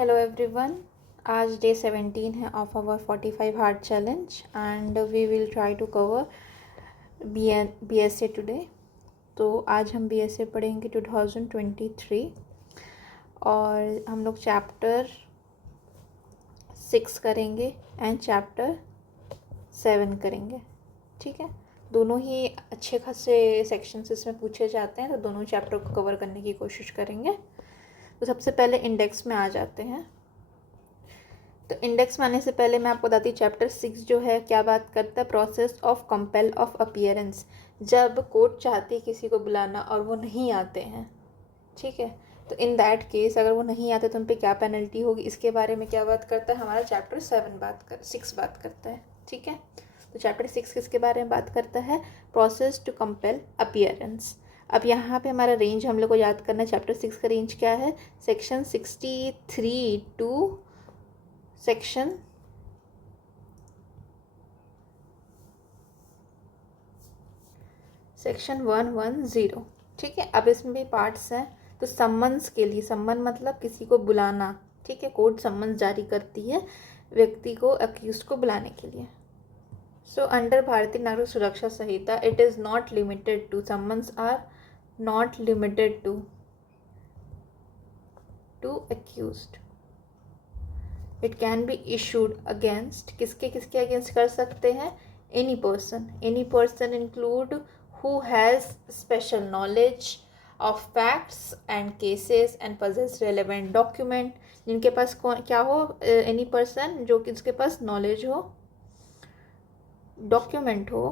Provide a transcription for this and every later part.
Hello everyone, आज day 17 है of our 45 hard challenge and we will try to cover BSA today. तो आज हम BSA पढ़ेंगे 2023 और हम लोग चैप्टर 6 करेंगे एंड चैप्टर 7 करेंगे। ठीक है, दोनों ही अच्छे खासे सेक्शंस इसमें पूछे जाते हैं, तो दोनों चैप्टर को कवर करने की कोशिश करेंगे। तो सबसे पहले इंडेक्स में आ जाते हैं। तो इंडेक्स में आने से पहले मैं आपको बताती हूँ चैप्टर 6 जो है क्या बात करता है, process of compel of appearance. जब कोर्ट चाहती है किसी को बुलाना और वो नहीं आते हैं, ठीक है, तो इन दैट केस अगर वो नहीं आते तो उन पर क्या पेनल्टी होगी, इसके बारे में क्या बात करता है हमारा चैप्टर 6 बात करता है। ठीक है, तो चैप्टर 6 किसके बारे में बात करता है, प्रोसेस टू कंपेल अपीयरेंस। अब यहाँ पे हमारा रेंज हम लोग को याद करना है। चैप्टर 6 का रेंज क्या है, सेक्शन 63 टू सेक्शन सेक्शन 110। ठीक है, अब इसमें भी पार्ट्स हैं। तो सम्मन्स के लिए, सम्मन मतलब किसी को बुलाना, ठीक है, कोर्ट सम्मन्स जारी करती है व्यक्ति को, अक्यूज को बुलाने के लिए। So under Bharatiya Nagarik Suraksha Sanhita it is not limited to, summons are not limited to accused. It can be issued against, किसके अगेंस्ट कर सकते हैं, any person include who has special knowledge of facts and cases and possess relevant document, जिनके पास क्या हो, any person जो कि जिसके पास नॉलेज हो, डॉक्यूमेंट हो,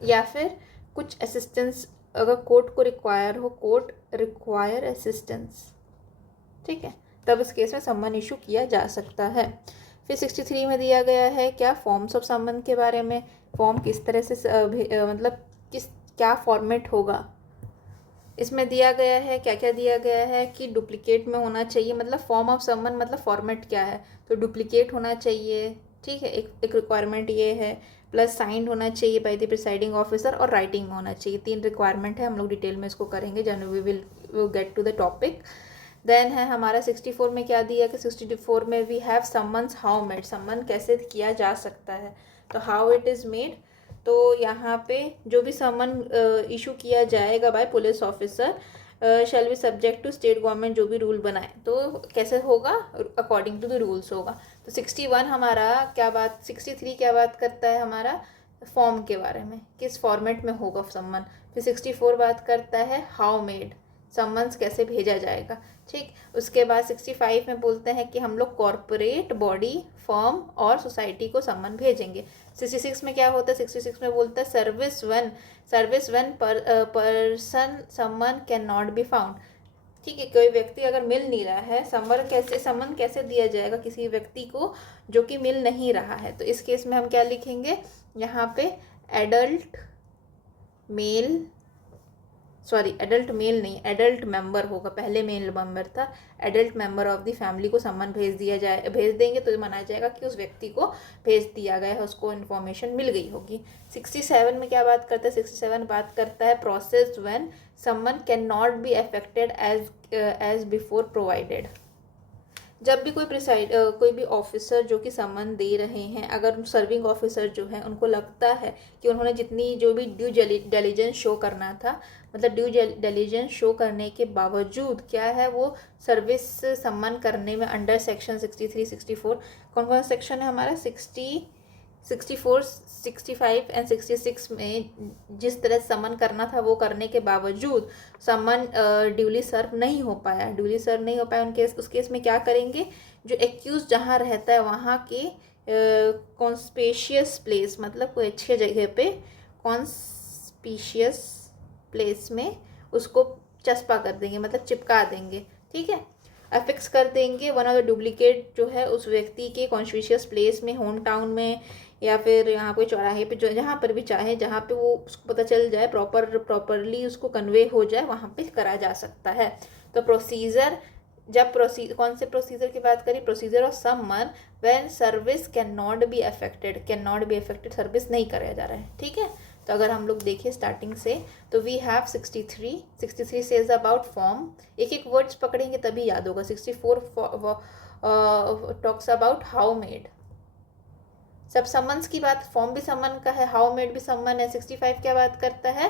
या फिर कुछ असिस्टेंस अगर कोर्ट को रिक्वायर हो, कोर्ट रिक्वायर असिस्टेंस, ठीक है, तब इस केस में सम्मन इशू किया जा सकता है। फिर 63 में दिया गया है क्या, फॉर्म्स ऑफ सम्मन के बारे में। फॉर्म किस तरह से मतलब क्या फॉर्मेट होगा, इसमें दिया गया है क्या क्या दिया गया है कि डुप्लीकेट में होना चाहिए, मतलब फॉर्म ऑफ सम्मन मतलब फॉर्मेट क्या है, तो डुप्लीकेट होना चाहिए। ठीक है, एक रिक्वायरमेंट ये है, प्लस साइंड होना चाहिए बाय द प्रिसाइडिंग ऑफिसर और राइटिंग में होना चाहिए। 3 रिक्वायरमेंट है, हम लोग डिटेल में इसको करेंगे जब we will get to the topic. Then है हमारा 64 में क्या दिया कि 64 में we have summons how made, summon कैसे किया जा सकता है, तो हाउ इट इज़ मेड। तो यहाँ पे जो भी सम्मन इशू किया जाएगा by police officer shall be subject to state government, जो भी रूल बनाए तो कैसे होगा, अकॉर्डिंग टू द रूल्स होगा। तो 61 हमारा क्या बात, 63 क्या बात करता है हमारा फॉर्म के बारे में, किस फॉर्मेट में होगा सम्मन। फिर 64 बात करता है हाउ मेड, सम्मन्स कैसे भेजा जाएगा। ठीक, उसके बाद 65 में बोलते हैं कि हम लोग कॉरपोरेट बॉडी, फर्म और सोसाइटी को सम्मन भेजेंगे। 66 में क्या होता है, 66 में बोलता है सर्विस वन पर्सन सम्मन कैन नॉट बी फाउंड। ठीक है, कोई व्यक्ति अगर मिल नहीं रहा है, सम्मन कैसे दिया जाएगा किसी व्यक्ति को जो कि मिल नहीं रहा है, तो इस केस में हम क्या लिखेंगे यहाँ पे, एडल्ट एडल्ट मेंबर होगा, पहले मेल मेंबर था, adult member of the family को सम्मन भेज देंगे तो माना जाएगा कि उस व्यक्ति को भेज दिया गया है, उसको इन्फॉर्मेशन मिल गई होगी। 67 में क्या बात करता है, 67 बात करता है process when summon can not be affected as before provided. जब भी कोई भी ऑफिसर जो कि सम्मन दे रहे हैं, अगर सर्विंग ऑफिसर जो है उनको लगता है कि उन्होंने जितनी जो भी ड्यू डिलिजेंस शो करना था, मतलब ड्यू डिलिजेंस शो करने के बावजूद क्या है वो सर्विस सम्मन करने में अंडर सेक्शन 63, 64 कौन कौन सा सेक्शन है हमारा, 64, 65 एंड 66 में जिस तरह सम्मन करना था वो करने के बावजूद सम्मन ड्यूली सर्व नहीं हो पाया उनके उस केस में क्या करेंगे, जो एक्यूज जहाँ रहता है वहाँ के कॉन्स्पेशियस प्लेस, मतलब कोई अच्छे जगह पे कॉन्स्पेशियस प्लेस में उसको चस्पा कर देंगे, मतलब चिपका देंगे। ठीक है, अफिक्स कर देंगे वन ऑफ द डुप्लीकेट जो है उस व्यक्ति के कॉन्स्पिशियस प्लेस में, होम टाउन में या फिर यहाँ पे चौराहे पे, जो जहाँ पर भी चाहे, जहाँ पे वो उसको पता चल जाए, प्रॉपरली उसको कन्वे हो जाए, वहाँ पे करा जा सकता है। तो प्रोसीजर, जब कौन से प्रोसीजर की बात करी, प्रोसीजर ऑफ सम्मन when service can not be affected service नहीं कराया जा रहा है। ठीक है, तो अगर हम लोग देखें स्टार्टिंग से तो we have 63 says about form, एक एक वर्ड्स पकड़ेंगे तभी याद होगा। 64 टॉक्स अबाउट हाउ मेड, सब समन्स की बात, फॉर्म भी समन का है, हाउ मेड भी समन है। 65 क्या बात करता है,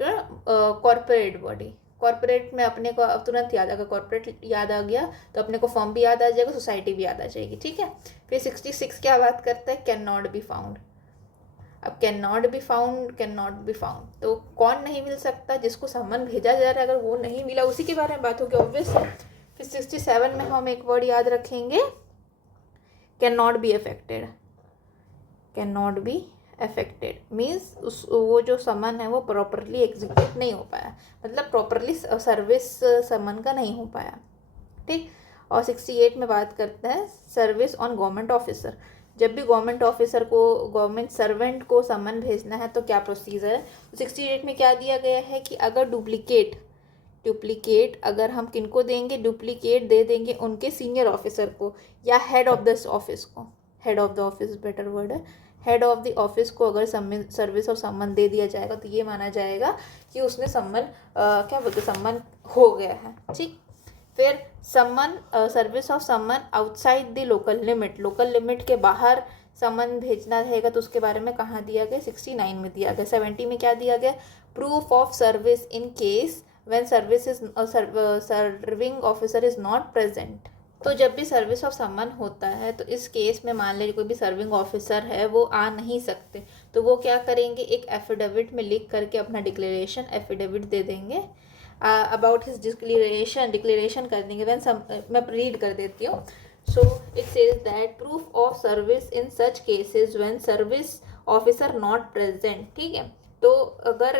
तो कॉर्पोरेट बॉडी, कॉर्पोरेट में अपने को तुरंत याद आएगा, कॉर्पोरेट याद आ गया तो अपने को फॉर्म भी याद आ जाएगा, सोसाइटी भी याद आ जाएगी, ठीक है। फिर 66 क्या बात करता है, कैन नॉट बी फाउंड। अब कैन नॉट बी फाउंड तो कौन नहीं मिल सकता, जिसको समन भेजा जा रहा है, अगर वो नहीं मिला उसी के बारे में बात होगी, ऑब्वियस है। फिर 67 में हम एक वर्ड याद रखेंगे, can not be affected. Can not be affected means उस वो जो समन है वो प्रॉपरली एग्जीक्यूट नहीं हो पाया, मतलब प्रॉपरली सर्विस समन का नहीं हो पाया, ठीक। और 68 में बात करते हैं सर्विस ऑन गवर्नमेंट ऑफिसर। जब भी गवर्नमेंट ऑफिसर को, गवर्नमेंट सर्वेंट को समन भेजना है तो क्या प्रोसीजर है। 68 में क्या दिया गया है कि अगर डुप्लीकेट अगर हम किनको देंगे, डुप्लीकेट दे देंगे उनके सीनियर ऑफिसर को या हेड ऑफ दिस ऑफिस को, head of the office better word है, हेड ऑफ द ऑफिस को अगर सर्विस और सम्मन दे दिया जाएगा तो ये माना जाएगा कि उसने सम्मन क्या बोलते सम्मन हो गया है, ठीक। फिर सम्मन, सर्विस ऑफ सम्मन आउटसाइड द लोकल लिमिट के बाहर सम्मन भेजना रहेगा तो उसके बारे में कहाँ दिया गया, 69 में दिया गया। 70 में क्या दिया गया, proof of service in case when serving officer is not present. तो जब भी सर्विस ऑफ सम्मन होता है तो इस केस में मान लीजिए कोई भी सर्विंग ऑफिसर है वो आ नहीं सकते, तो वो क्या करेंगे, एक एफिडेविट में लिख करके अपना डिक्लेरेशन एफिडेविट दे देंगे अबाउट हिज डिक्लेरेशन कर देंगे। मैं रीड कर देती हूँ। So it says that proof of service in such cases when service officer not present, ठीक है। तो अगर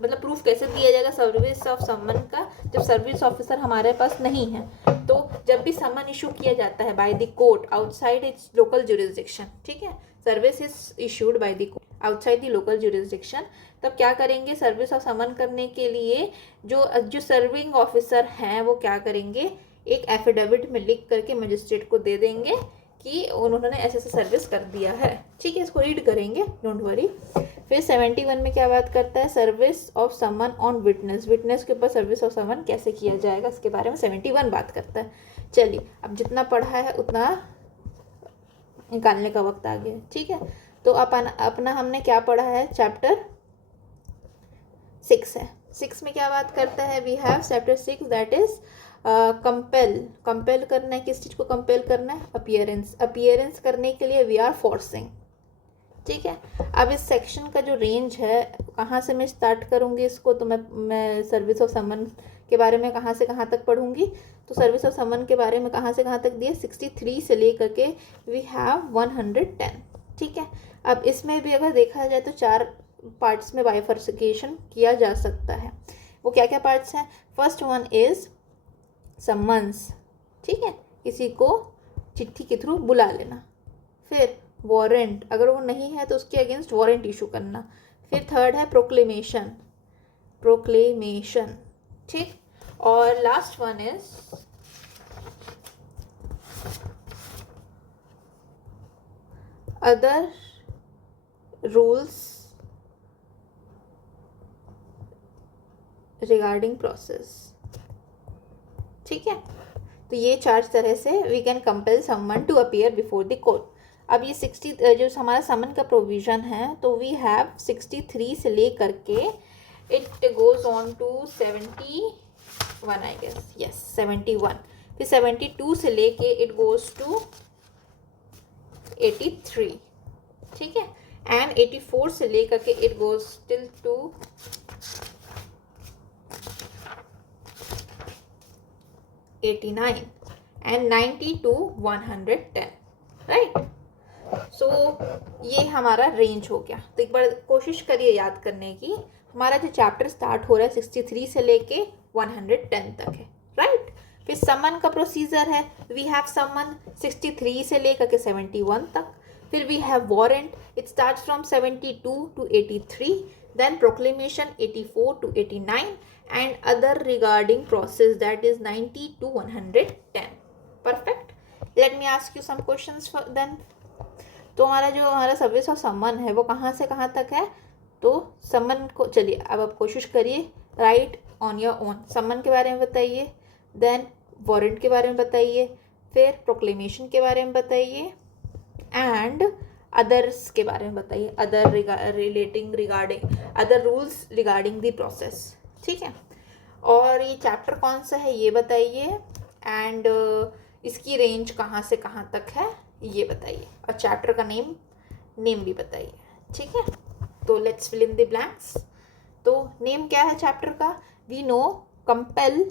मतलब प्रूफ कैसे दिया जाएगा सर्विस ऑफ सम्मन का, जब सर्विस ऑफिसर हमारे पास नहीं है, तो जब भी सम्मन इशू किया जाता है by the court outside it's local jurisdiction, ठीक है, service is issued by the court outside the local jurisdiction, तब क्या करेंगे, सर्विस ऑफ समन करने के लिए जो सर्विंग ऑफिसर हैं वो क्या करेंगे, एक एफिडेविट में लिख करके मजिस्ट्रेट को दे देंगे कि उन्होंने ऐसे सर्विस कर दिया है, ठीक है। इसको रीड करेंगे, डोंट वरी। फिर 71 में क्या बात करता है, service of summon on witness के ऊपर सर्विस ऑफ समन कैसे किया जाएगा इसके बारे में 71 बात करता है। चलिए अब जितना पढ़ा है उतना निकालने का वक्त आ गया, ठीक है। तो अपना हमने क्या पढ़ा है, चैप्टर 6 है। 6 में क्या बात करता है, we have chapter 6 that is compel करना है, किस चीज़ को कंपेल करना है, अपीयरेंस करने के लिए वी आर फोर्सिंग, ठीक है। अब इस सेक्शन का जो रेंज है, कहाँ से मैं स्टार्ट करूँगी इसको, तो मैं सर्विस ऑफ समन के बारे में कहाँ से कहाँ तक पढ़ूंगी, तो सर्विस ऑफ समन के बारे में कहाँ से कहाँ तक दिए, 63 से लेकर के वी हैव 110, ठीक है। अब इसमें भी अगर देखा जाए तो 4 पार्ट्स में बाइफर्सिकेशन किया जा सकता है। वो क्या क्या पार्ट्स हैं, फर्स्ट वन इज सम्मन्स, ठीक है, किसी को चिट्ठी के थ्रू बुला लेना। फिर वारंट, अगर वो नहीं है तो उसके अगेंस्ट वारंट इशू करना। फिर थर्ड है प्रोक्लेमेशन, ठीक। और last one is other rules regarding process, ठीक है। तो ये 4 तरह से we can compel someone to appear before the court. अब ये 60 जो हमारा समन का प्रोविज़न है, तो वी हैव 63 से ले करके it goes on to 71 I guess, yes 71। फिर 72 से लेके इट गोज टू 83, ठीक है। एंड 84 से लेकर के it goes till to 89 and 90 to 110, right. So ये हमारा रेंज हो गया। तो एक बार कोशिश करिए याद करने की, हमारा जो चैप्टर स्टार्ट हो रहा है 63 से लेके 110 तक है, राइट। फिर समन का प्रोसीजर है, वी हैव समन 63 से लेकर के 71 तक। फिर we have warrant, it starts from 72 to 83, then proclamation 84 to 89 and other regarding process that is 90 to 110. Perfect. Let me ask you some questions for then. तो हमारा सर्विस ऑफ समन है वो कहाँ से कहाँ तक है, तो समन को, चलिए अब आप कोशिश करिए, राइट ऑन योर ओन। समन के बारे में बताइए, देन वारंट के बारे में बताइए, फिर प्रोक्लेमेशन के बारे में बताइए, एंड अदर्स के बारे में बताइए, other regarding other rules regarding the process. ठीक है, और ये चैप्टर कौन सा है ये बताइए, एंड इसकी रेंज कहाँ से कहाँ तक है ये बताइए, और चैप्टर का नेम भी बताइए। ठीक है, तो let's fill in the blanks. तो नेम क्या है चैप्टर का? We know compel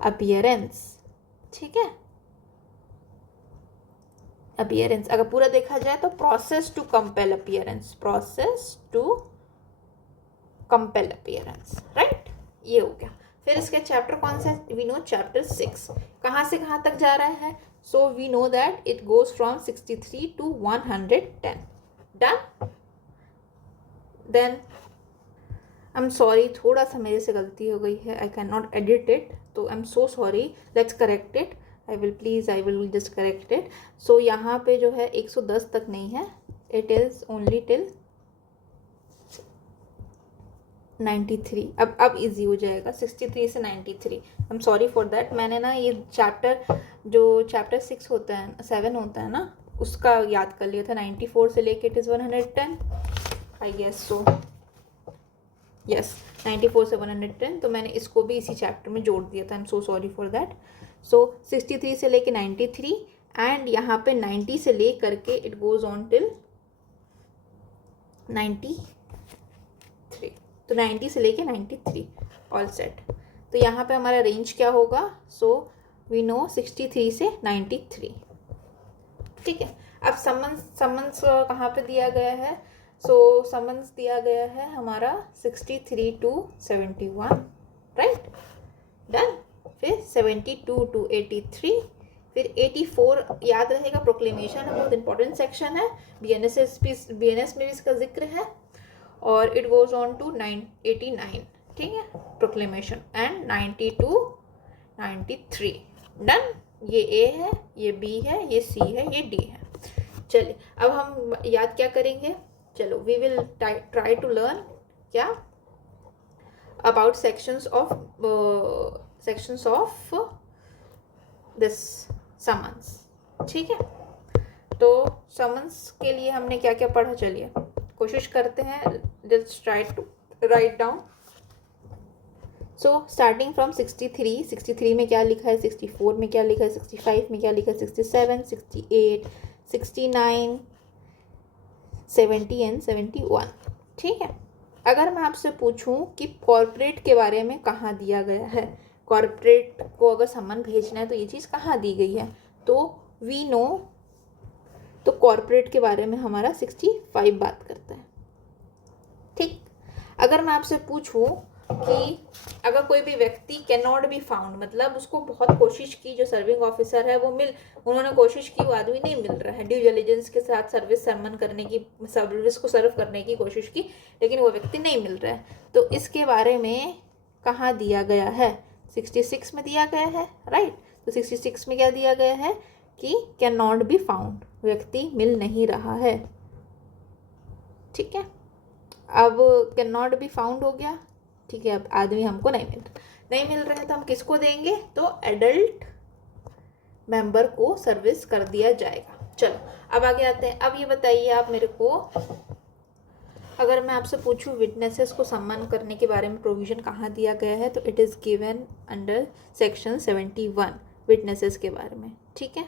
appearance. ठीक है, अपीयरेंस अगर पूरा देखा जाए तो process to compel appearance, process to compel appearance, right, ये हो गया। फिर इसके चैप्टर कौन सा है? वी नो चैप्टर 6 कहाँ से कहाँ तक जा रहा है। So we know that it goes from 63 to 110। Done. Then I am sorry, थोड़ा सा मेरे से गलती हो गई है, I can not edit it, तो I am so sorry, let's correct it. I will just correct it. So यहाँ पे जो है 110 तक नहीं है, इट इज़ ओनली टिल 93। अब इजी हो जाएगा, 63 से 93। आई एम सॉरी फॉर दैट। मैंने ना ये चैप्टर 6 होता है, 7 होता है ना, उसका याद कर लिया था। 94 से लेके it is 110, I guess so, yes 94 से 110, तो मैंने इसको भी इसी चैप्टर में जोड़ दिया था। I am so sorry for that. So 63 से लेके 93, एंड यहाँ पे 90 से ले करके इट गोज ऑन टिल 93, तो 90 से लेके 93 ऑल सेट। तो यहाँ पे हमारा रेंज क्या होगा? सो वी नो 63 से 93। ठीक है, अब समन्स कहाँ पे दिया गया है? सो समन्स दिया गया है हमारा 63 to 71, राइट, डन। फिर 72 to 83, फिर 84 याद रहेगा, प्रोक्लेमेशन है, बहुत इंपॉर्टेंट सेक्शन है, BNS में भी इसका जिक्र है, और इट गोज ऑन टू 89, ठीक है, प्रोक्लेमेशन, एंड 90 to 93, डन। ये A है, ये B है, ये C है, ये D है। चलिए अब हम याद क्या करेंगे? चलो, we will try to learn क्या about sections of this summons. ठीक है, तो समन्स के लिए हमने क्या क्या पढ़ा, चलिए कोशिश करते हैं। Let's try to write down. So starting from 63 में क्या लिखा है, 64 में क्या लिखा है, 65 में क्या लिखा है, 67, 68, 69, 70 एंड 71। ठीक है, अगर मैं आपसे पूछूं कि कॉर्पोरेट के बारे में कहाँ दिया गया है, कॉर्पोरेट को अगर सम्मन भेजना है तो ये चीज़ कहाँ दी गई है, तो वी नो, तो कॉर्पोरेट के बारे में हमारा 65 बात करता है। ठीक, अगर मैं आपसे पूछूं कि अगर कोई भी व्यक्ति कैन नॉट बी फाउंड, मतलब उसको बहुत कोशिश की, जो सर्विंग ऑफिसर है उन्होंने कोशिश की, वो आदमी नहीं मिल रहा है, ड्यू डिलिजेंस के साथ सर्विस को सर्व करने की कोशिश की, लेकिन वो व्यक्ति नहीं मिल रहा है, तो इसके बारे में कहाँ दिया गया है? 66 में दिया गया है, राइट। तो 66 में क्या दिया गया है कि कैन नॉट बी फाउंड, व्यक्ति मिल नहीं रहा है। ठीक है, अब कैन नॉट बी फाउंड हो गया, ठीक है, अब आदमी हमको नहीं मिल रहे हैं, तो हम किसको देंगे? तो एडल्ट मेंबर को सर्विस कर दिया जाएगा। चलो अब आगे आते हैं। अब ये बताइए आप मेरे को, अगर मैं आपसे पूछूं विटनेसेस को सम्मान करने के बारे में प्रोविजन कहाँ दिया गया है, तो it is given under section 71 witnesses के बारे में। ठीक है,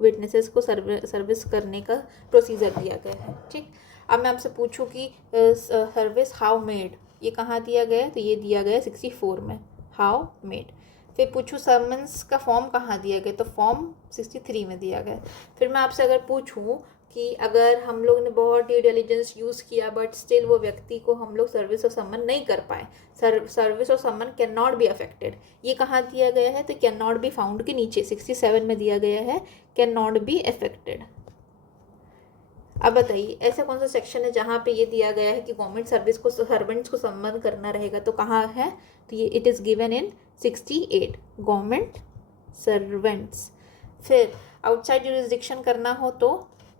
विटनेसेस को सर्विस करने का प्रोसीजर दिया गया है। ठीक, अब मैं आपसे पूछूं कि सर्विस हाउ मेड, ये कहाँ दिया गया है, तो ये दिया गया है 64 में, हाउ मेड। फिर पूछूं समन्स का फॉर्म कहाँ दिया गया, तो फॉर्म 63 में दिया गया। फिर मैं आपसे अगर पूछूं कि अगर हम लोग ने बहुत ड्यू डिलिजेंस यूज़ किया बट स्टिल वो व्यक्ति को हम लोग सर्विस और सम्मन नहीं कर पाए, सर्विस और सम्मन कैन नॉट बी अफेक्टेड, ये कहाँ दिया गया है, तो कैन नॉट बी फाउंड के नीचे 67 में दिया गया है, कैन नॉट बी अफेक्टेड। अब बताइए ऐसा कौन सा सेक्शन है जहाँ पे ये दिया गया है कि गवर्नमेंट सर्विस को, सर्वेंट्स को सम्मान करना रहेगा, तो कहाँ है, तो ये it is given in 68 government servants. फिर आउटसाइड जुरिस्डिक्शन करना हो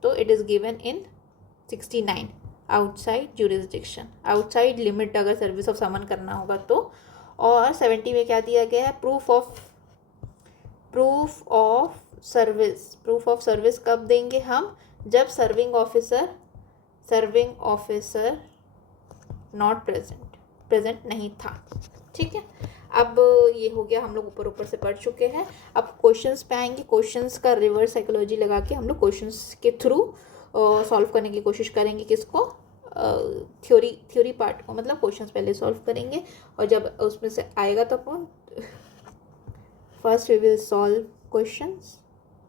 तो it is given in 69 outside jurisdiction, outside limit अगर सर्विस ऑफ समन करना होगा तो। और 70 में क्या दिया गया है, प्रूफ ऑफ सर्विस कब देंगे हम, जब सर्विंग ऑफिसर नॉट प्रेजेंट नहीं था। ठीक है, अब ये हो गया, हम लोग ऊपर से पढ़ चुके हैं। अब क्वेश्चंस पे आएंगे। क्वेश्चंस का रिवर्स साइकोलॉजी लगा के हम लोग क्वेश्चंस के थ्रू सॉल्व करने की कोशिश करेंगे। किसको, थ्योरी पार्ट को, मतलब क्वेश्चंस पहले सॉल्व करेंगे और जब उसमें से आएगा तो अपन first we will solve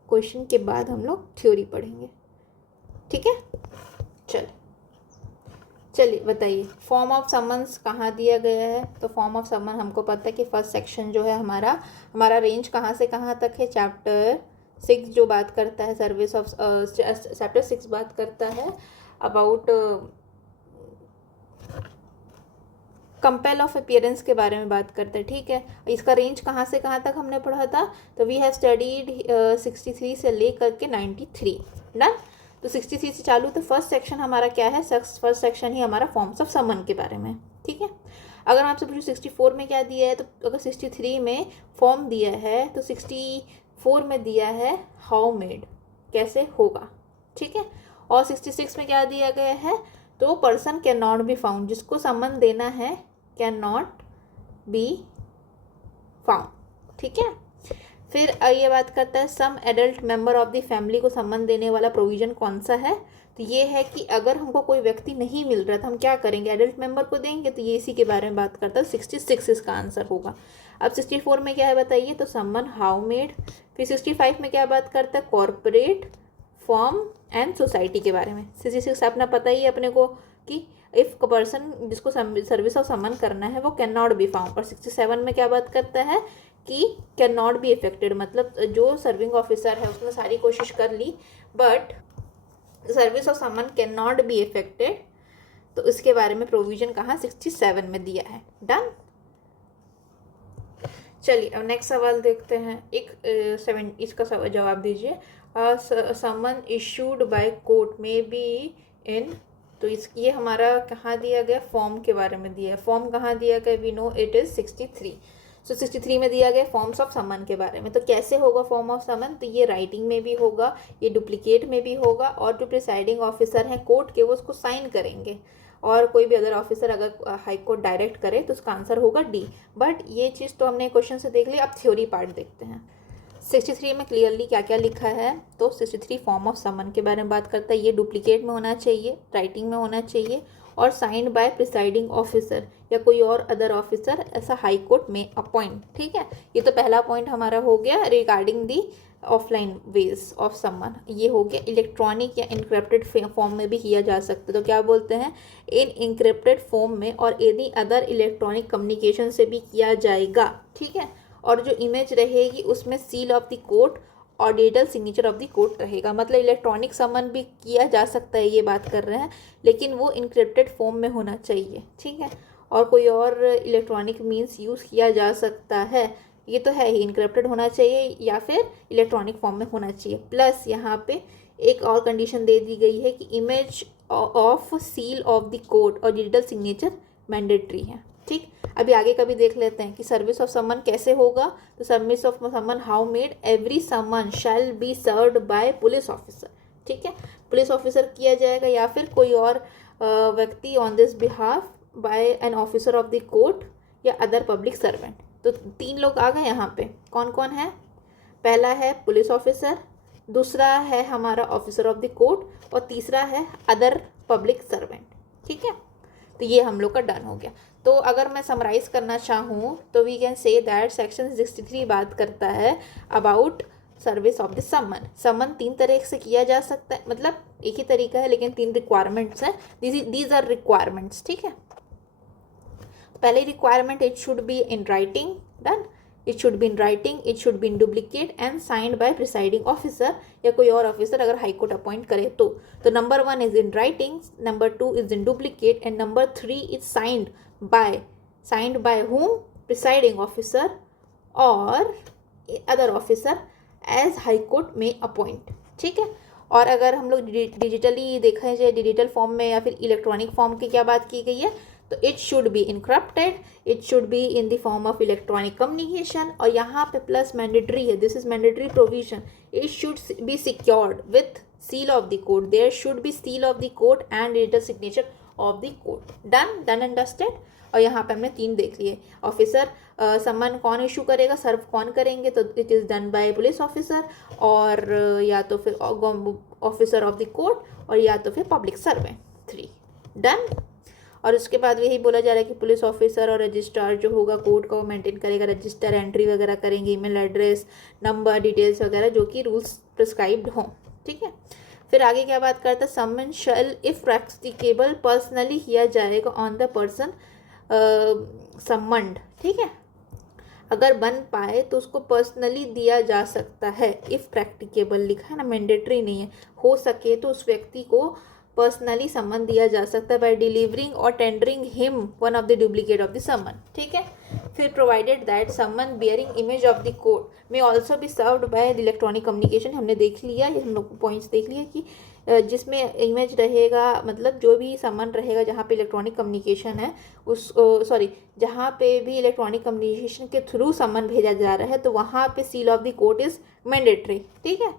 question के बाद हम लोग थ्योरी पढ़ेंगे। ठीक है, चलिए बताइए फॉर्म ऑफ समन्स कहाँ दिया गया है। तो फॉर्म ऑफ समन हमको पता है कि फर्स्ट सेक्शन जो है हमारा रेंज कहाँ से कहाँ तक है। चैप्टर 6 जो बात करता है सर्विस ऑफ, चैप्टर 6 बात करता है अबाउट कंपेल ऑफ अपीयरेंस के बारे में बात करते हैं। ठीक है, इसका रेंज कहाँ से कहाँ तक हमने पढ़ा था, तो वी हैव स्टडीड 63 से लेकर के 93। डन। तो 63 से चालू, तो फर्स्ट सेक्शन हमारा क्या है, फर्स्ट सेक्शन ही हमारा फॉर्म्स ऑफ समन के बारे में। ठीक है, अगर मैं आपसे पूछूं 64 में क्या दिया है, तो अगर 63 में फॉर्म दिया है तो 64 में दिया है हाउ मेड, कैसे होगा। ठीक है, और 66 में क्या दिया गया है, तो person can not be found, जिसको समन देना है कैन नॉट बी फाउंड। ठीक है, फिर ये बात करता है some adult member of the family को सम्मान देने वाला प्रोविजन कौन सा है। तो ये है कि अगर हमको कोई व्यक्ति नहीं मिल रहा तो हम क्या करेंगे, एडल्ट मेंबर को देंगे। तो ये इसी के बारे में बात करता है। 66 इसका आंसर होगा। अब 64 में क्या है बताइए, तो सम्मान हाउ मेड। फिर 65 में क्या बात करता है, कॉर्पोरेट फॉर्म एंड सोसाइटी के बारे में। 66 अपना पता ही है अपने को कि इफ पर्सन जिसको सर्विस ऑफ सम्मान करना है वो कैन नॉट बी फाउंड। और 67 में क्या बात करता है कि कैन नॉट बी इफेक्टेड, मतलब जो सर्विंग ऑफिसर है उसने सारी कोशिश कर ली but service of summon can not be effected, तो इसके बारे में प्रोविजन कहाँ 67 में दिया है। डन। चलिए अब नेक्स्ट सवाल देखते हैं। इसका जवाब दीजिए। समन इशूड बाय कोर्ट में बी इन, तो ये हमारा कहाँ दिया गया, फॉर्म के बारे में दिया है। फॉर्म कहाँ दिया गया, वी नो इट इज 63। सो 63 में दिया गया फॉर्म्स ऑफ समन के बारे में। तो कैसे होगा फॉर्म ऑफ समन, तो ये राइटिंग में भी होगा, ये डुप्लीकेट में भी होगा, और जो प्रिसाइडिंग ऑफिसर हैं कोर्ट के वो उसको साइन करेंगे, और कोई भी अदर ऑफिसर अगर हाई कोर्ट डायरेक्ट करे तो उसका आंसर होगा डी। बट ये चीज़ तो हमने क्वेश्चन से देख ली। अब थ्योरी पार्ट देखते हैं। 63 में क्लियरली क्या क्या लिखा है, तो 63 फॉर्म ऑफ समन के बारे में बात करता है। ये डुप्लीकेट में होना चाहिए, राइटिंग में होना चाहिए, और साइंड बाय प्रिसाइडिंग ऑफिसर या कोई और अदर ऑफिसर ऐसा हाई कोर्ट में अपॉइंट। ठीक है, ये तो पहला पॉइंट हमारा हो गया regarding the offline ways of summon. ये हो गया इलेक्ट्रॉनिक या इनक्रिप्टेड फॉर्म में भी किया जा सकता है। तो क्या बोलते हैं, इन इनक्रिप्टेड फॉर्म में और एनी अदर इलेक्ट्रॉनिक कम्युनिकेशन से भी किया जाएगा। ठीक है, और जो इमेज रहेगी उसमें सील ऑफ द कोर्ट और digital signature of the court रहेगा। मतलब इलेक्ट्रॉनिक समन भी किया जा सकता है, ये बात कर रहे हैं, लेकिन वो इनक्रिप्टेड फॉर्म में होना चाहिए। ठीक है, और कोई और इलेक्ट्रॉनिक मीन्स यूज़ किया जा सकता है, ये तो है ही, इनक्रिप्टेड होना चाहिए या फिर इलेक्ट्रॉनिक फॉर्म में होना चाहिए। प्लस यहाँ पे एक और कंडीशन दे दी गई है कि image of seal of the court और डिजिटल सिग्नेचर मैंडेटरी है। ठीक, अभी आगे का भी देख लेते हैं कि सर्विस ऑफ समन कैसे होगा। तो service of summon how made, every summon shall be served by police officer. ठीक है, पुलिस ऑफिसर किया जाएगा या फिर कोई और व्यक्ति on this behalf by an officer of the court या अदर पब्लिक सर्वेंट। तो 3 लोग आ गए यहाँ पे, कौन कौन है, पहला है पुलिस ऑफिसर, दूसरा है हमारा ऑफिसर ऑफ द कोर्ट, और तीसरा है अदर पब्लिक सर्वेंट। ठीक है, तो ये हम लोग का डन हो गया। तो अगर मैं समराइज़ करना चाहूँ तो we can say that section 63 बात करता है about service of the summon. Summon 3 तरह से किया जा सकता है, मतलब एक ही तरीका है लेकिन 3 रिक्वायरमेंट्स हैं। These are requirements. ठीक है, पहले requirement, it should be in writing. Done, it should be in writing, it should be in duplicate and signed by presiding officer या कोई और ऑफिसर अगर हाई कोर्ट अपॉइंट करे तो number 1 is in writing, number 2 is in duplicate, and number 3 is signed by whom, presiding officer और other officer as high court में appoint. ठीक है, और अगर हम लोग डिजिटली देखें जाए, डिजिटल फॉर्म में या फिर इलेक्ट्रॉनिक फॉर्म की क्या बात की गई है, तो it should B encrypted, it should be in the form of electronic communication, और यहाँ पे प्लस मैंडेटरी है, this is mandatory provision, it should B secured with seal of the code, there should be seal of the code and digital signature of the code. done understand? और यहाँ पे हमने 3 देख लिए. ऑफिसर सम्मन कौन issue करेगा, सर्व कौन करेंगे, तो it is done by police officer, और या तो फिर ऑफिसर ऑफ द कोर्ट, और या तो फिर पब्लिक सर्वेंट. 3 डन. और उसके बाद यही बोला जा रहा है कि पुलिस ऑफिसर और रजिस्ट्रार जो होगा कोर्ट का वो मेंटेन करेगा, रजिस्टर एंट्री वगैरह करेंगे, ईमेल एड्रेस, नंबर, डिटेल्स वगैरह जो कि रूल्स प्रिस्क्राइब्ड हों. ठीक है. फिर आगे क्या बात करता है, समन शैल इफ प्रैक्टिकेबल पर्सनली किया जाएगा ऑन द पर्सन सम्मन्ड. ठीक है. अगर बन पाए तो उसको पर्सनली दिया जा सकता है. इफ प्रैक्टिकेबल लिखा है ना, मैंडेटरी नहीं है. हो सके तो उस व्यक्ति को पर्सनली सम्मन दिया जा सकता है बाय डिलीवरिंग और tendering him one of the duplicate of the summon. ठीक है. फिर provided that summon bearing image of the court में also be served by the electronic communication. हमने देख लिया, ये हम लोग पॉइंट्स देख लिया कि जिसमें इमेज रहेगा, मतलब जो भी सम्मन रहेगा जहाँ पे इलेक्ट्रॉनिक कम्युनिकेशन है उस जहाँ पे भी इलेक्ट्रॉनिक कम्युनिकेशन के थ्रू सम्मन भेजा जा रहा है तो वहाँ पे seal of the court is mandatory. ठीक है.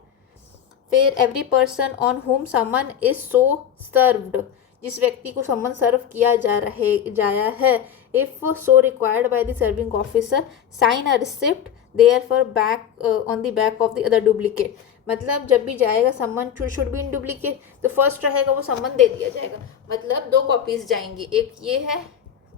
फिर every person on home summon is so served, जिस व्यक्ति को समन सर्व किया जाया है, if so required by the serving officer, sign a receipt there for back on the back of the other duplicate. मतलब जब भी जाएगा summon should be in duplicate, तो फर्स्ट रहेगा वो समन दे दिया जाएगा. मतलब 2 कॉपीज जाएंगी, एक ये है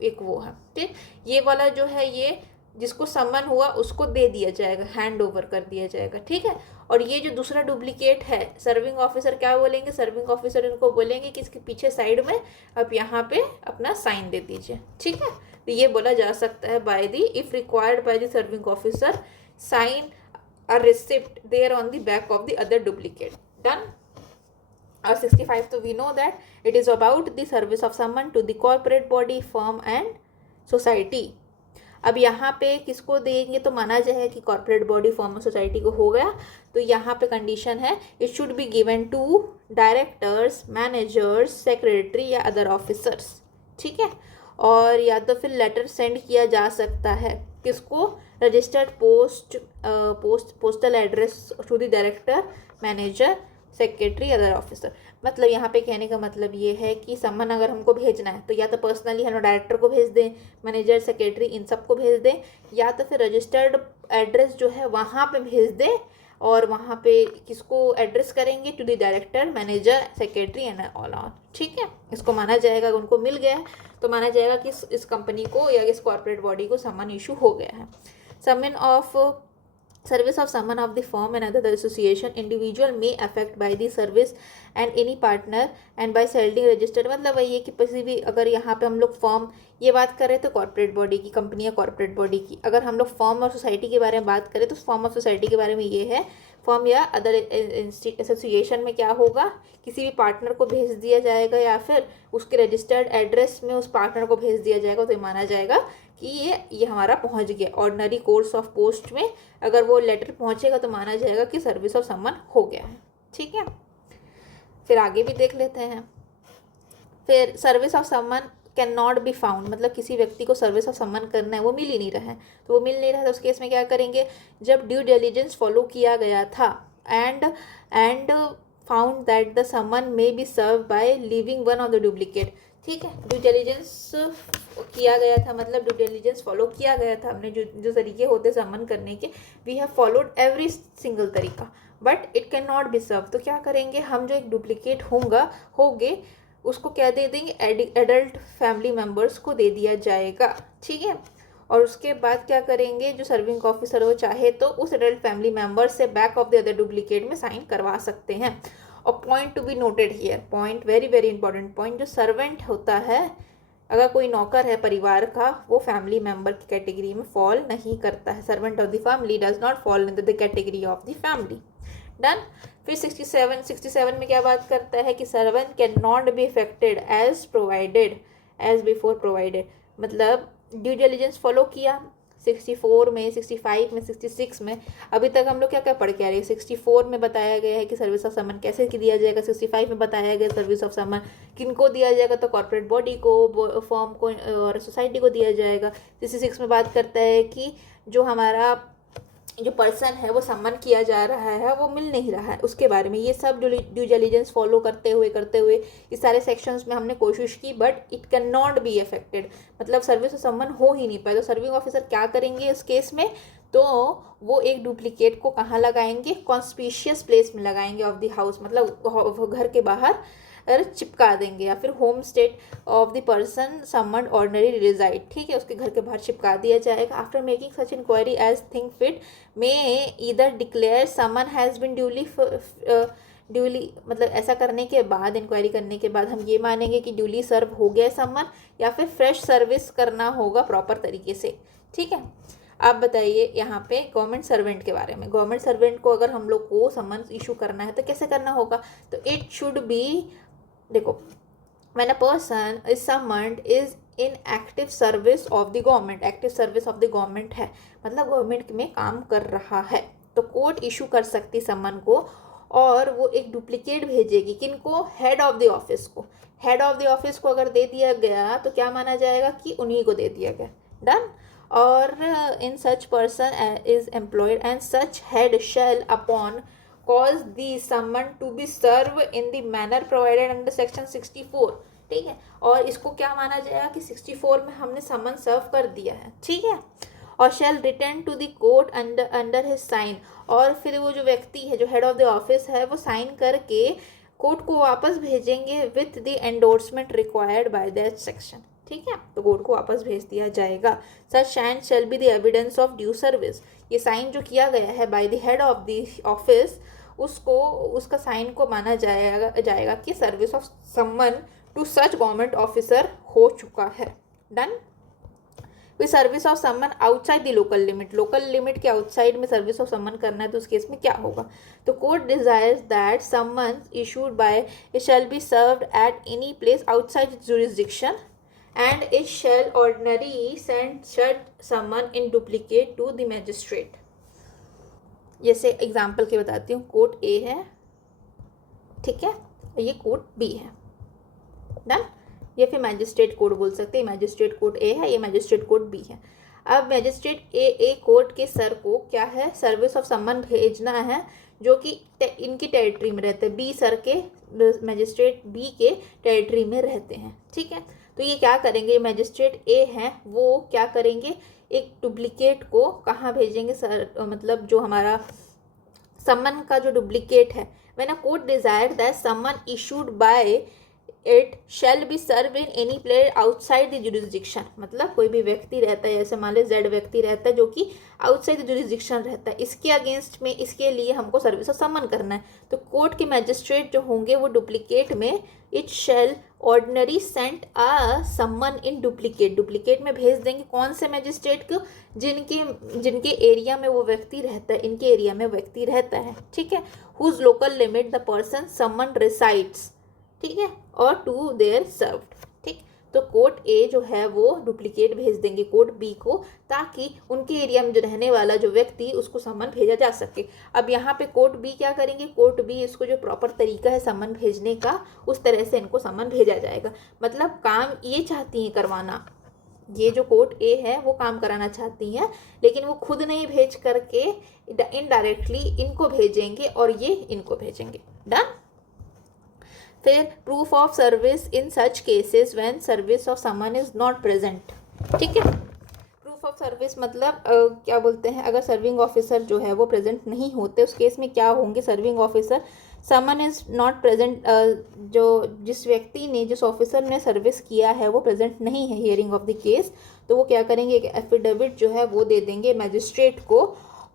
एक वो है. ठीक. ये वाला जो है ये जिसको समन हुआ उसको दे दिया जाएगा, हैंड ओवर कर दिया जाएगा. ठीक है. और ये जो दूसरा डुप्लीकेट है, सर्विंग ऑफिसर क्या बोलेंगे, सर्विंग ऑफिसर इनको बोलेंगे कि इसके पीछे साइड में आप यहाँ पे अपना साइन दे दीजिए. ठीक है. तो ये बोला जा सकता है by the if required by the serving officer, sign a receipt there on the back of the other duplicate. Done. और 65 तो we know that it is about the service of summon to the corporate body, firm and society. अब यहाँ पे किसको देंगे तो माना जाए कि कॉर्पोरेट बॉडी, फर्म और सोसाइटी को हो गया. तो यहाँ पे कंडीशन है it should be given to directors, managers, secretary या अदर ऑफिसर्स. ठीक है. और या तो फिर लेटर सेंड किया जा सकता है किसको, registered postal address to the director, manager, secretary, other officer. मतलब यहाँ पे कहने का मतलब ये है कि सम्मन अगर हमको भेजना है तो या तो पर्सनली हम डायरेक्टर को भेज दें, मैनेजर, सेक्रेटरी इन सबको भेज दें, या तो फिर रजिस्टर्ड एड्रेस जो है वहाँ पे भेज दें. और वहाँ पे किसको एड्रेस करेंगे, to the director, manager, secretary and all on. ठीक है. इसको माना जाएगा, उनको मिल गया है तो माना जाएगा कि इस कंपनी को या इस कॉर्पोरेट बॉडी को सम्मन इशू हो गया है. सम्मन of service of someone of the firm and other association, individual may affect by the service and any partner and by selling registered. मतलब वही है कि किसी भी, अगर यहाँ पे हम लोग फर्म ये बात कर रहे तो कॉर्पोरेट बॉडी की, कंपनी या कॉर्पोरेट बॉडी की. अगर हम लोग फर्म और सोसाइटी के बारे में बात करें तो फर्म और सोसाइटी के बारे में ये है, फर्म या अदर एसोसिएशन में क्या होगा, किसी भी पार्टनर को भेज दिया जाएगा या फिर उसके रजिस्टर्ड एड्रेस में उस पार्टनर को भेज दिया जाएगा तो ये माना जाएगा कि ये हमारा पहुंच गया. ऑर्डिनरी कोर्स ऑफ पोस्ट में अगर वो लेटर पहुंचेगा तो माना जाएगा कि सर्विस ऑफ सम्मन हो गया है. ठीक है. फिर आगे भी देख लेते हैं. फिर सर्विस ऑफ सम्मन कैन नॉट बी फाउंड, मतलब किसी व्यक्ति को सर्विस ऑफ सम्मन करना है वो मिल ही नहीं रहा है, तो वो मिल नहीं रहा है तो उस केस में क्या करेंगे, जब ड्यू डिलिजेंस फॉलो किया गया था and found that the summon may be serve by leaving one of the duplicate. ठीक है. ड्यू डिलिजेंस किया गया था, मतलब ड्यू डिलिजेंस फॉलो किया गया था, हमने जो तरीके होते सम्मन करने के, we have followed every single तरीका, but it can not be serve. तो क्या करेंगे हम, जो एक डुप्लीकेट होंगे उसको क्या दे देंगे, एडल्ट फैमिली मेम्बर्स को दे दिया जाएगा. ठीक है. और उसके बाद क्या करेंगे, जो सर्विंग ऑफिसर हो चाहे तो उस एडल्ट फैमिली मेम्बर से back of the other duplicate में साइन करवा सकते हैं. और point to be noted here, point very very important point, जो सर्वेंट होता है, अगर कोई नौकर है परिवार का, वो फैमिली मेम्बर की कैटेगरी में फॉल नहीं करता है. Servant of the family does not fall in the category of the family. Done. फिर 67 में क्या बात करता है कि servant can not be effected as before provided. मतलब ड्यू डिलिजेंस फॉलो किया, 64 में, 65 में, 66 में अभी तक हम लोग क्या क्या पढ़ के आ रहे हैं। 64 में बताया गया है कि सर्विस ऑफ समन कैसे दिया जाएगा, 65 में बताया गया सर्विस ऑफ समन किन को दिया जाएगा, तो कॉर्पोरेट बॉडी को, फॉर्म को और सोसाइटी को दिया जाएगा। 66 में बात करता है कि जो हमारा जो पर्सन है वो सम्मान किया जा रहा है वो मिल नहीं रहा है, उसके बारे में। ये सब ड्यू डिलिजेंस फॉलो करते हुए इस सारे सेक्शंस में हमने कोशिश की, but it can not be affected, मतलब सर्विस ऑफ सम्मान हो ही नहीं पाए। तो सर्विंग ऑफिसर क्या करेंगे इस केस में, तो वो एक डुप्लीकेट को कहाँ लगाएंगे, कॉन्स्पिशियस प्लेस में लगाएंगे ऑफ द हाउस, मतलब घर के बाहर चिपका देंगे, या फिर home state of the person someone ordinary reside, ठीक है, उसके घर के बाहर चिपका दिया जाएगा। After making such inquiry as think fit may either declare summon has been duly, मतलब ऐसा करने के बाद, इंक्वायरी करने के बाद हम ये मानेंगे कि ड्यूली सर्व हो गया समन, या फिर फ्रेश सर्विस करना होगा प्रॉपर तरीके से, ठीक है। आप बताइए यहाँ पे गवर्नमेंट सर्वेंट के बारे में। गवर्नमेंट सर्वेंट को अगर हम लोग को समन इशू करना है तो कैसे करना होगा, तो इट शुड बी, देखो, when a person is summoned is in active service of the government, active service of the government है, मतलब गवर्नमेंट में काम कर रहा है, तो कोर्ट इशू कर सकती समन को, और वो एक डुप्लीकेट भेजेगी किनको, हेड ऑफ द ऑफिस को। हेड ऑफ द ऑफिस को अगर दे दिया गया तो क्या माना जाएगा कि उन्हीं को दे दिया गया, डन। और in such person is employed and such head shall upon cause the summon to be served in the manner provided under section 64, ठीक है। और इसको क्या माना जाएगा कि 64 में हमने समन सर्व कर दिया है, ठीक है। और shall return to the court under his sign, और फिर वो जो व्यक्ति है जो हेड ऑफ द ऑफिस है वो साइन करके कोर्ट को वापस भेजेंगे with the endorsement required by that section, ठीक है, तो कोर्ट को वापस भेज दिया जाएगा। Such sign shall be the evidence of due service, ये साइन जो किया गया है by the head of the office, उसको, उसका साइन को माना जाएगा कि service of summon to such government officer हो चुका है, डन। फिर service of summon outside the local limit, local limit के आउटसाइड में सर्विस ऑफ समन करना है तो उस केस में क्या होगा, तो court desires that summon issued by it shall be served eight any place outside it's jurisdiction and it shall ordinarily send such summon in duplicate to the magistrate। जैसे example के बताती हूँ, कोर्ट ए है, ठीक है, ये कोर्ट बी है, done. ये फिर मैजिस्ट्रेट कोर्ट बोल सकते हैं, मैजिस्ट्रेट कोर्ट ए है, ये मैजिस्ट्रेट कोर्ट बी है। अब मैजिस्ट्रेट ए कोर्ट के सर को क्या है, सर्विस ऑफ समन भेजना है जो कि इनकी टेरिटरी में रहते हैं, बी सर के, मैजिस्ट्रेट बी के टेरिटरी में रहते हैं, ठीक है। तो ये क्या करेंगे, मैजिस्ट्रेट ए हैं वो क्या करेंगे, एक डुप्लीकेट को कहाँ भेजेंगे सर, मतलब जो हमारा समन का जो डुप्लीकेट है, when a court desire that summon issued by it shall be serve in any place outside the jurisdiction, मतलब कोई भी व्यक्ति रहता है, जैसे मान लीजिए जेड व्यक्ति रहता है जो कि आउटसाइड द जुरिसडिक्शन रहता है, इसके अगेंस्ट में, इसके लिए हमको सर्विस ऑफ समन करना है, तो कोर्ट के मैजिस्ट्रेट जो होंगे वो डुप्लीकेट में it shall ordinary sent a summon in duplicate, duplicate में भेज देंगे कौन से मैजिस्ट्रेट को, जिनके एरिया में वो व्यक्ति रहता है, इनके एरिया में व्यक्ति रहता है, ठीक है, whose local limit the person summon resides, ठीक है, और टू देयर सर्व्ड, ठीक। तो कोर्ट ए जो है वो डुप्लीकेट भेज देंगे कोर्ट बी को, ताकि उनके एरिया में जो रहने वाला जो व्यक्ति उसको समन भेजा जा सके। अब यहाँ पे कोर्ट बी क्या करेंगे, कोर्ट बी इसको जो प्रॉपर तरीका है समन भेजने का, उस तरह से इनको समन भेजा जाएगा। मतलब काम ये चाहती हैं करवाना, ये जो कोर्ट ए है वो काम कराना चाहती हैं, लेकिन वो खुद नहीं भेज करके इनडायरेक्टली इनको भेजेंगे और ये इनको भेजेंगे, डन। फिर proof of service in such cases when service of someone is not present, ठीक है। प्रूफ ऑफ सर्विस मतलब क्या बोलते हैं, अगर सर्विंग ऑफिसर जो है वो प्रेजेंट नहीं होते उस केस में क्या होंगे, serving officer, someone is not present, जो जिस व्यक्ति ने, जिस ऑफिसर ने सर्विस किया है वो प्रेजेंट नहीं है हियरिंग ऑफ द केस, तो वो क्या करेंगे, एक एफिडेविट जो है वो दे देंगे मैजिस्ट्रेट को,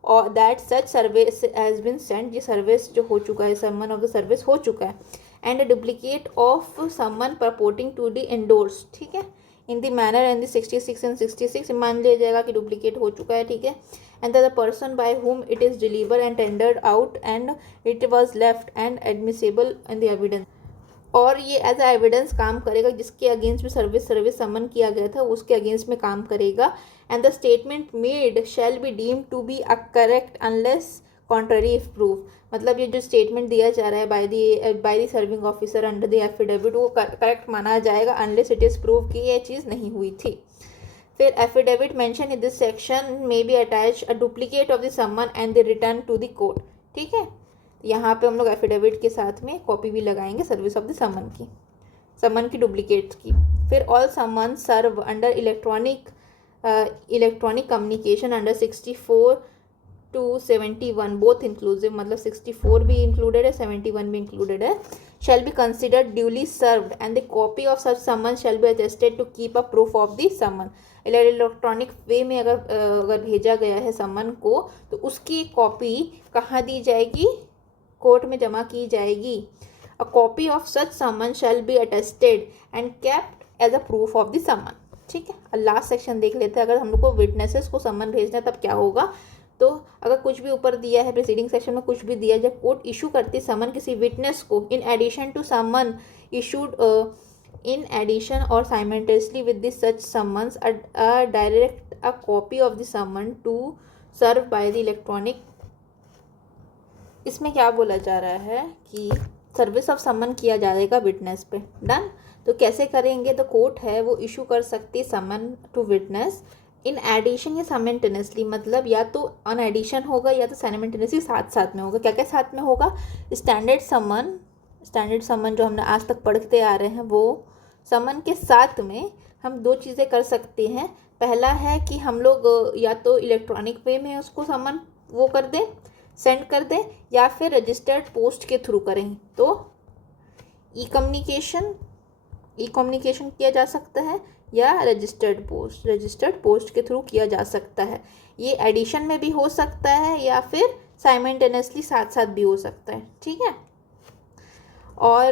और that such service has been Saint, ये सर्विस जो हो चुका है, समन ऑफ द सर्विस हो चुका है, and a duplicate of summon purporting to the endorse, ठीक है, in the manner and the 66 and 66 मान लिया जाएगा कि डुप्लीकेट हो चुका है, ठीक है, and the person by whom it is deliver and tendered out and it was left and admissible in the evidence. और ये एज अ एविडेंस काम करेगा, जिसके अगेंस्ट में सर्विस समन किया गया था उसके अगेंस्ट में काम करेगा। And the statement made shall be deemed to be a correct unless contrary if proof. मतलब ये जो स्टेटमेंट दिया जा रहा है by the serving officer under the affidavit, वो करेक्ट माना जाएगा अनलेस इट इज़ प्रूव कि ये चीज़ नहीं हुई थी। फिर affidavit mention in this section may be attach a duplicate of the summon and the return to the court. ठीक है, यहाँ पे हम लोग एफिडेविट के साथ में कॉपी भी लगाएंगे सर्विस ऑफ द समन की डुप्लीकेट की। फिर all summon serve under electronic communication under 64 to 71 both inclusive, मतलब 64 भी इंक्लूडेड है 71 भी इंक्लूडेड है, shall be considered duly served and the copy of such summons shall be attested to keep a proof of the summon। Electronic way में अगर भेजा गया है समन को तो उसकी कॉपी कहाँ दी जाएगी, कोर्ट में जमा की जाएगी। A copy of such summon shall be attested and kept as a proof of the summon. ठीक है, लास्ट सेक्शन देख लेते हैं। अगर हम लोग को विटनेसेस को समन भेजना है तब क्या होगा, तो अगर कुछ भी ऊपर दिया है प्रीसीडिंग सेक्शन में कुछ भी दिया, जब कोर्ट इशू करती समन किसी विटनेस को in addition to summon issued in addition और simultaneously with this such summons direct a copy of the summon to serve by the electronic. इसमें क्या बोला जा रहा है कि सर्विस ऑफ समन किया जाएगा विटनेस पे। डन। तो कैसे करेंगे, तो कोर्ट है वो इशू कर सकती है summon to witness in addition या साइमल्टेनियसली, मतलब या तो ऑन एडिशन होगा या तो साइमल्टेनियसली साथ साथ में होगा। क्या क्या साथ में होगा, स्टैंडर्ड समन जो हमने आज तक पढ़ते आ रहे हैं वो समन के साथ में हम दो चीज़ें कर सकते हैं। पहला है कि हम लोग या तो इलेक्ट्रॉनिक वे में उसको समन वो कर दें, सेंड कर दें, या फिर रजिस्टर्ड पोस्ट के थ्रू करें। तो ई कम्युनिकेशन किया जा सकता है या रजिस्टर्ड पोस्ट के थ्रू किया जा सकता है। ये एडिशन में भी हो सकता है या फिर साइमल्टेनियसली साथ साथ भी हो सकता है। ठीक है, और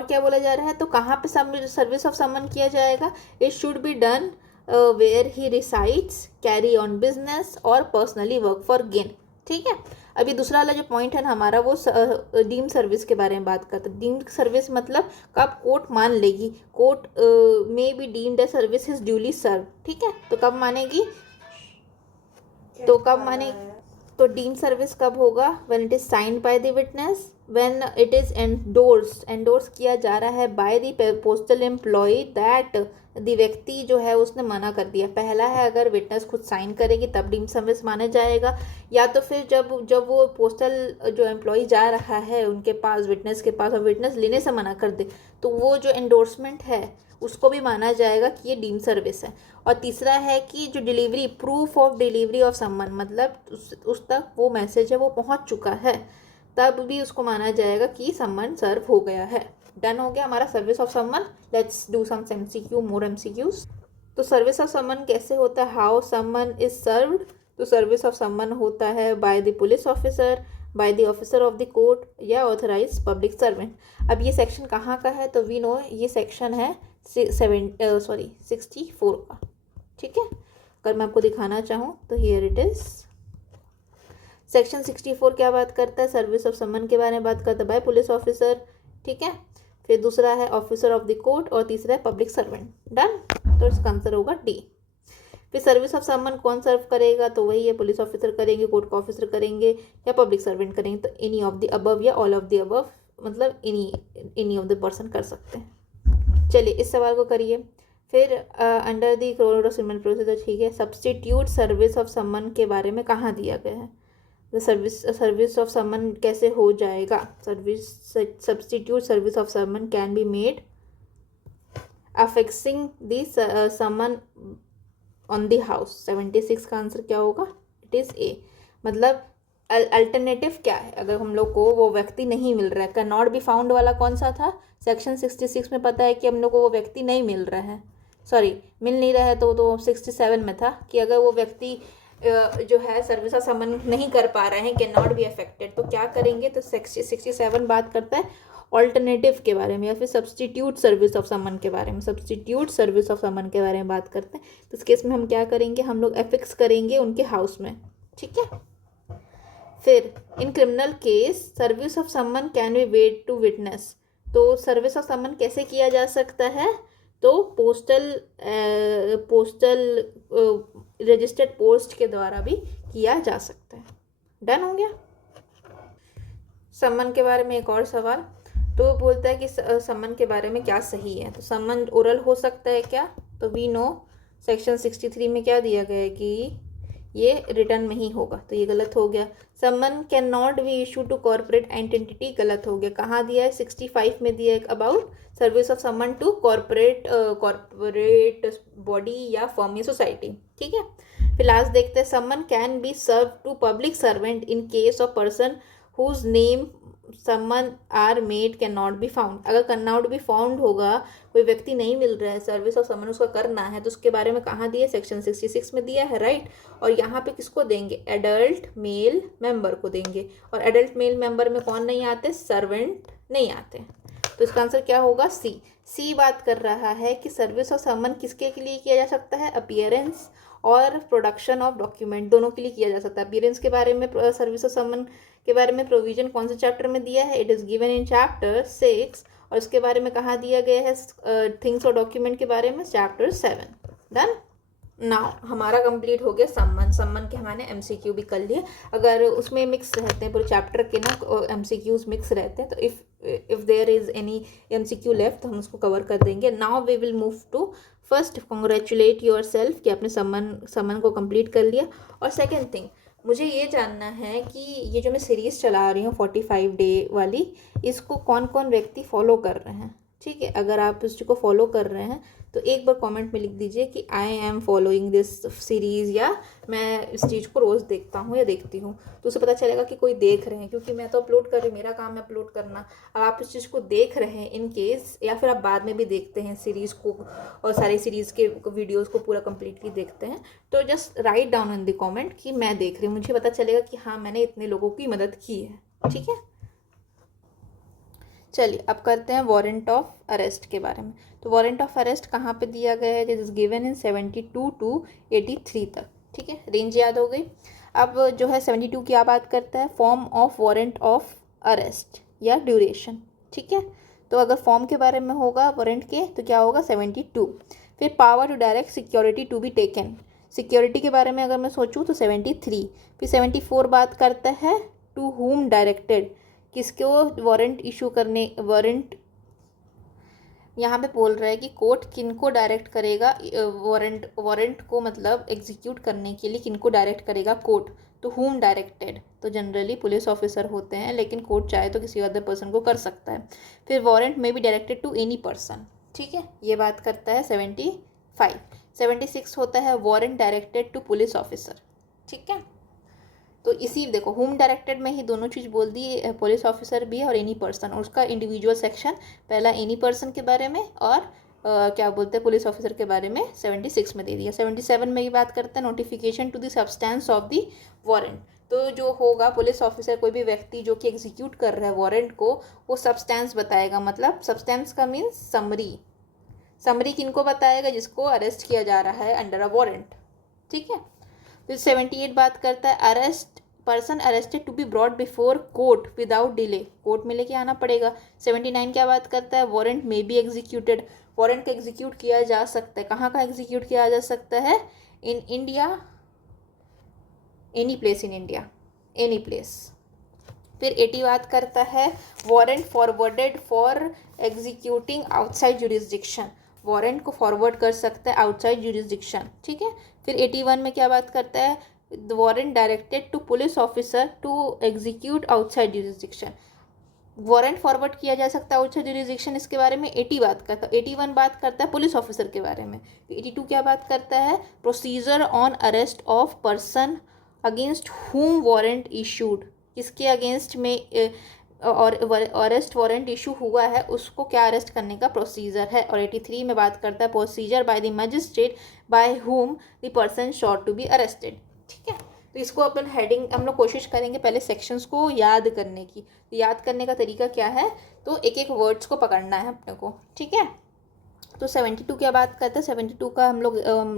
क्या बोला जा रहा है, तो कहाँ पे सर्विस ऑफ समन किया जाएगा, it should be done where he resides, carry on business और पर्सनली वर्क फॉर गेन। ठीक है, अभी दूसरा वाला जो पॉइंट है ना हमारा वो डीम्ड सर्विस के बारे में बात करते हैं। डीम्ड सर्विस मतलब कब कोर्ट मान लेगी, कोर्ट में be deemed a service is duly serve. ठीक है, तो कब मानेगी, तो डीम्ड सर्विस कब होगा, when it is signed by the witness, when it is endorse किया जा रहा है by the postal employ that the व्यक्ति जो है उसने मना कर दिया। पहला है अगर विटनेस खुद साइन करेगी तब डीम्ड सर्विस माना जाएगा, या तो फिर जब वो पोस्टल जो एम्प्लॉय जा रहा है उनके पास, विटनेस के पास, और विटनेस लेने से मना कर दे तो वो जो एंडोर्समेंट है उसको भी माना जाएगा कि ये डीम्ड सर्विस है। और तीसरा है कि जो delivery, proof of delivery of summon, मतलब उस तक वो मैसेज है वो पहुंच चुका है, तब भी उसको माना जाएगा कि समन सर्व हो गया है। डन हो गया हमारा service of summon. Let's do some MCQ, more MCQs. तो सर्विस ऑफ समन कैसे होता है, हाउ समन इज सर्व्ड। तो सर्विस ऑफ समन होता है by the police officer, by the officer of the court या ऑथराइज पब्लिक सर्वेंट। अब ये सेक्शन कहाँ का है, तो वी नो ये सेक्शन है 64 का। ठीक है, अगर मैं आपको दिखाना चाहूँ तो हियर इट इज। सेक्शन 64 क्या बात करता है, सर्विस ऑफ समन के बारे में बात करता है बाय पुलिस ऑफिसर। ठीक है, फिर दूसरा है ऑफिसर ऑफ द कोर्ट और तीसरा है पब्लिक सर्वेंट। डन, तो इसका आंसर होगा डी। फिर सर्विस ऑफ समन कौन सर्व करेगा, तो वही है पुलिस ऑफिसर करेंगे, कोर्ट का ऑफिसर करेंगे या पब्लिक सर्वेंट करेंगे। तो एनी ऑफ द अबव या ऑल ऑफ द अबव, मतलब एनी ऑफ द पर्सन कर सकते हैं। चलिए इस सवाल को करिए। फिर under the code of civil procedure, ठीक है, सब्स्टिट्यूट सर्विस ऑफ समन के बारे में कहाँ दिया गया है, सर्विस ऑफ समन कैसे हो जाएगा। Substitute service of summon can be made affixing the summon on the house. 76 का आंसर क्या होगा, इट इज़ ए। मतलब अल्टरनेटिव क्या है, अगर हम लोग को वो व्यक्ति नहीं मिल रहा है, कैन नॉट बी फाउंड वाला कौन सा था, सेक्शन 66 में पता है कि हम लोग को वो व्यक्ति नहीं मिल रहा है, मिल नहीं रहा है, तो 67 में था कि अगर वो व्यक्ति जो है सर्विस ऑफ समन नहीं कर पा रहे हैं, कैन नॉट बी अफेक्टेड, तो क्या करेंगे, तो 67 बात करता है ऑल्टरनेटिव के बारे में या फिर सब्स्टिट्यूट सर्विस ऑफ समन के बारे में। सब्स्टिट्यूट सर्विस ऑफ समन के बारे में बात करते हैं, तो इस केस में हम क्या करेंगे, हम लोग एफिक्स करेंगे उनके हाउस में। ठीक है, फिर in criminal case service of summon can be wade to witness, तो सर्विस ऑफ समन कैसे किया जा सकता है, तो पोस्टल रजिस्टर्ड पोस्ट के द्वारा भी किया जा सकता है। डन हो गया। समन के बारे में एक और सवाल, तो बोलता है कि समन के बारे में क्या सही है, तो समन ओरल हो सकता है क्या, तो वी नो सेक्शन 63 में क्या दिया गया है कि ये रिटर्न में ही होगा, तो ये गलत हो गया। Summon can not be issue to corporate entity, गलत हो गया। कहाँ दिया है, 65 में दिया है about service of summon to corporate body या फर्म या सोसाइटी, ठीक है। फिर लास्ट देखते हैं, summon can be serve to public servant in case of person whose name summon are made can not be found, अगर कैन नॉट बी फाउंड होगा, कोई व्यक्ति नहीं मिल रहा है, सर्विस ऑफ समन उसका करना है, तो उसके बारे में कहाँ दिया, सेक्शन 66 में दिया है, राइट। और यहाँ पे किसको देंगे, एडल्ट मेल मेंबर को देंगे, और एडल्ट मेल मेंबर में कौन नहीं आते, सर्वेंट नहीं आते, तो इसका आंसर क्या होगा, सी बात कर रहा है कि सर्विस ऑफ समन किसके लिए किया जा सकता है, अपीयरेंस और प्रोडक्शन ऑफ डॉक्यूमेंट दोनों के लिए किया जा सकता है। अपीयरेंस के बारे में सर्विस ऑफ समन के बारे में प्रोविजन कौन से चैप्टर में दिया है, it is given in chapter 6, और इसके बारे में कहाँ दिया गया है, थिंग्स और डॉक्यूमेंट के बारे में चैप्टर 7। डन। नाउ हमारा कंप्लीट हो गया सम्मन के हमने एमसीक्यू भी कर लिए, अगर उसमें मिक्स रहते हैं पूरे चैप्टर के ना एमसीक्यूज मिक्स रहते हैं, तो if there is any MCQ left तो हम उसको कवर कर देंगे। Now we will move to first, congratulate yourself कि आपने सम्मन को कंप्लीट कर लिया। और सेकेंड थिंग, मुझे ये जानना है कि ये जो मैं सीरीज़ चला रही हूँ 45 डे वाली, इसको कौन कौन व्यक्ति फॉलो कर रहे हैं, ठीक है। अगर आप इस चीज़ को फॉलो कर रहे हैं तो एक बार कमेंट में लिख दीजिए कि I am following this series, या मैं इस चीज़ को रोज़ देखता हूँ या देखती हूँ, तो उसे पता चलेगा कि कोई देख रहे हैं, क्योंकि मैं तो अपलोड कर रही हूँ, मेरा काम है अपलोड करना। अब आप इस चीज़ को देख रहे हैं इन केस, या फिर आप बाद में भी देखते हैं सीरीज़ को और सारी सीरीज़ के वीडियोज़ को पूरा कम्प्लीटली देखते हैं, तो just write down in the comment कि मैं देख रही हूँ, मुझे पता चलेगा कि हाँ मैंने इतने लोगों की मदद की है, ठीक है। चलिए अब करते हैं वारंट ऑफ अरेस्ट के बारे में। तो वारंट ऑफ अरेस्ट कहाँ पे दिया गया है, this is given in 72 to 83 तक, ठीक है, रेंज याद हो गई। अब जो है 72 क्या बात करता है, form of warrant of arrest या ड्यूरेशन, ठीक है। तो अगर फॉर्म के बारे में होगा वारंट के तो क्या होगा 72। फिर power to direct security to be taken, security के बारे में अगर मैं सोचूँ तो 73। फिर 74 बात करता है टू हुम डायरेक्टेड, किसको वारंट इशू करने, वारंट यहाँ पे बोल रहा है कि कोर्ट किनको डायरेक्ट करेगा, वारंट को मतलब एग्जीक्यूट करने के लिए किनको डायरेक्ट करेगा कोर्ट, तो हुम डायरेक्टेड, तो जनरली पुलिस ऑफिसर होते हैं, लेकिन कोर्ट चाहे तो किसी अदर पर्सन को कर सकता है। फिर वारंट में be directed to any person, ठीक है, ये बात करता है 75। 76 होता है warrant directed to police officer, ठीक है। तो इसी देखो होम डायरेक्टेड में ही दोनों चीज़ बोल दी, पुलिस ऑफिसर भी है और एनी पर्सन, और उसका इंडिविजुअल सेक्शन पहला एनी पर्सन के बारे में और क्या बोलते हैं पुलिस ऑफिसर के बारे में 76 में दे दिया। 77 में ये बात करते हैं notification to the substance of the warrant, तो जो होगा पुलिस ऑफिसर कोई भी व्यक्ति जो कि एग्जीक्यूट कर रहा है वारंट को, वो सब्सटेंस बताएगा, मतलब सब्सटेंस का मीन्स समरी, समरी किनको बताएगा, जिसको अरेस्ट किया जा रहा है अंडर अ वारंट, ठीक है। फिर 78 बात करता है arrest, person arrested to be brought before court without delay, court में लेके आना पड़ेगा। 79 क्या बात करता है, वारंट में बी एग्जीक्यूटेड, वारंट का एग्जीक्यूट किया जा सकता है, कहाँ का एग्जीक्यूट किया जा सकता है, in India, any place in India, any place. फिर 80 बात करता है warrant forwarded for executing outside jurisdiction, warrant को फॉरवर्ड कर सकता है आउटसाइड जुरिस्डिक्शन, ठीक है। फिर 81 में क्या बात करता है, warrant directed to police officer to execute outside jurisdiction, warrant forward किया जा सकता है आउटसाइड जुरिस्डिक्शन, इसके बारे में 80 बात करता है। 81 बात करता है पुलिस ऑफिसर के बारे में। 82 क्या बात करता है, procedure on arrest of person against हुम वारंट इशूड, किसके अगेंस्ट में और अरेस्ट वारंट इशू हुआ है उसको क्या अरेस्ट करने का प्रोसीजर है। और 83 में बात करता है procedure by the magistrate by whom the person sought to be arrested, ठीक है। तो इसको अपन हेडिंग हम लोग कोशिश करेंगे पहले सेक्शंस को याद करने की। तो याद करने का तरीका क्या है, तो एक एक वर्ड्स को पकड़ना है अपने को, ठीक है। तो 72 क्या बात करता है, 72 का हम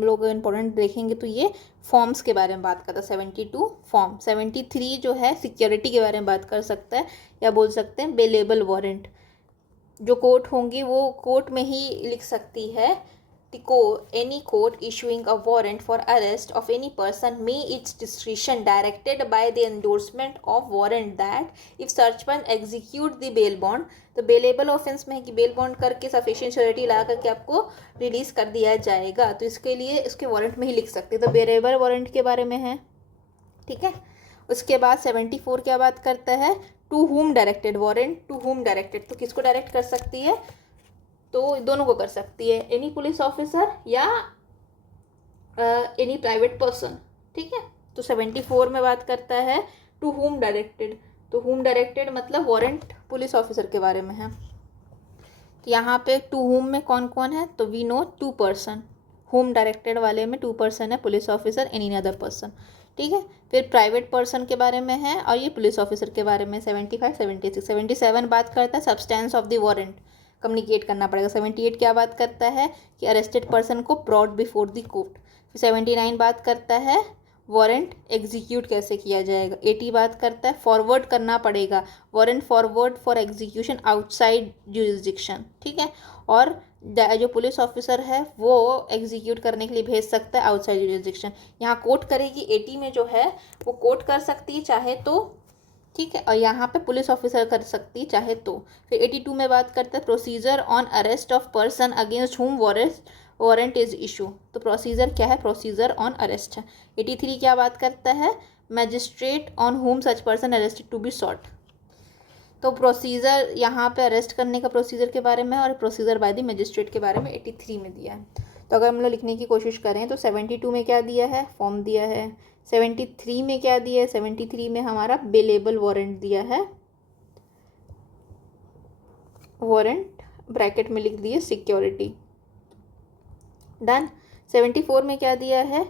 लोग इंपॉर्टेंट देखेंगे तो ये फॉर्म्स के बारे में बात करता है, 72 फॉर्म। 73 जो है सिक्योरिटी के बारे में बात कर सकता है, या बोल सकते हैं बेलेबल वारंट। जो कोर्ट होंगी वो कोर्ट में ही लिख सकती है। Any court issuing a warrant for arrest of any person may its discretion directed by the endorsement of warrant that if such one execute the bail bond, तो bailable offence में है कि बेल बॉन्ड करके sufficient surety ला करके आपको release कर दिया जाएगा, तो इसके लिए इसके वारंट में ही लिख सकते हैं। तो बेलेबल वारंट के बारे में है, ठीक है। उसके बाद 74 क्या बात करता है, to whom directed warrant. To whom directed, तो किसको डायरेक्ट कर सकती है, तो दोनों को कर सकती है, एनी पुलिस ऑफिसर या एनी प्राइवेट पर्सन, ठीक है। तो 74 में बात करता है टू हुम डायरेक्टेड। तो हुम डायरेक्टेड मतलब वारंट पुलिस ऑफिसर के बारे में है। तो यहाँ पे टू हुम में कौन कौन है, तो we know 2 person. Whom directed वाले में 2 पर्सन है, police officer any other person, ठीक है। फिर प्राइवेट पर्सन के बारे में है और ये पुलिस ऑफिसर के बारे में 75, 76, 77 बात करता है substance of the warrant, communicate करना पड़ेगा। 78 क्या बात करता है कि अरेस्टेड पर्सन को ब्रॉट बिफोर द कोर्ट। फिर 79 बात करता है वारंट एग्जीक्यूट कैसे किया जाएगा। 80 बात करता है फॉरवर्ड करना पड़ेगा, warrant forward for execution outside jurisdiction, ठीक है। और जो पुलिस ऑफिसर है वो एग्जीक्यूट करने के लिए भेज सकता है आउटसाइड जुरिस्डिक्शन। यहाँ कोर्ट करेगी 80 में जो है वो कोर्ट कर सकती है चाहे तो, ठीक है, और यहाँ पे पुलिस ऑफिसर कर सकती है चाहे तो। फिर 82 में बात करता है procedure on arrest of person against हुम वारंट इज इशू। तो प्रोसीजर क्या है, प्रोसीजर ऑन अरेस्ट है। 83 क्या बात करता है, magistrate on whom such person arrested to be sought. तो प्रोसीजर यहाँ पे अरेस्ट करने का प्रोसीजर के बारे में और प्रोसीजर बाय द मजिस्ट्रेट के बारे में 83 में दिया है। तो अगर हम लोग लिखने की कोशिश करें तो 72 में क्या दिया है, फॉर्म दिया है। 73 में क्या दिया है, 73 में हमारा बेलेबल वारंट दिया है, वारंट ब्रैकेट में लिख दिए सिक्योरिटी, डन। 74 में क्या दिया है,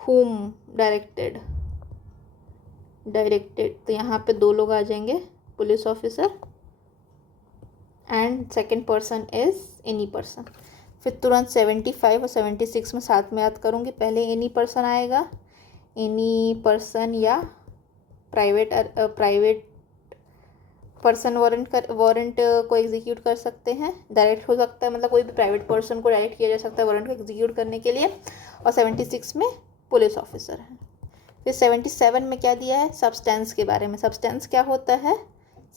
हुम डायरेक्टेड, तो यहाँ पे 2 लोग आ जाएंगे, police officer and second person is any person. फिर तुरंत 75 और 76 में साथ में याद करूँगी। पहले एनी पर्सन आएगा, एनी पर्सन या प्राइवेट पर्सन वारंट को एग्जीक्यूट कर सकते हैं, डायरेक्ट हो सकता है, मतलब कोई भी प्राइवेट पर्सन को डायरेक्ट किया जा सकता है वारंट को एग्जीक्यूट करने के लिए। और 76 में पुलिस ऑफिसर है। फिर 77 में क्या दिया है, सब्सटेंस के बारे में। सब्सटेंस क्या होता है,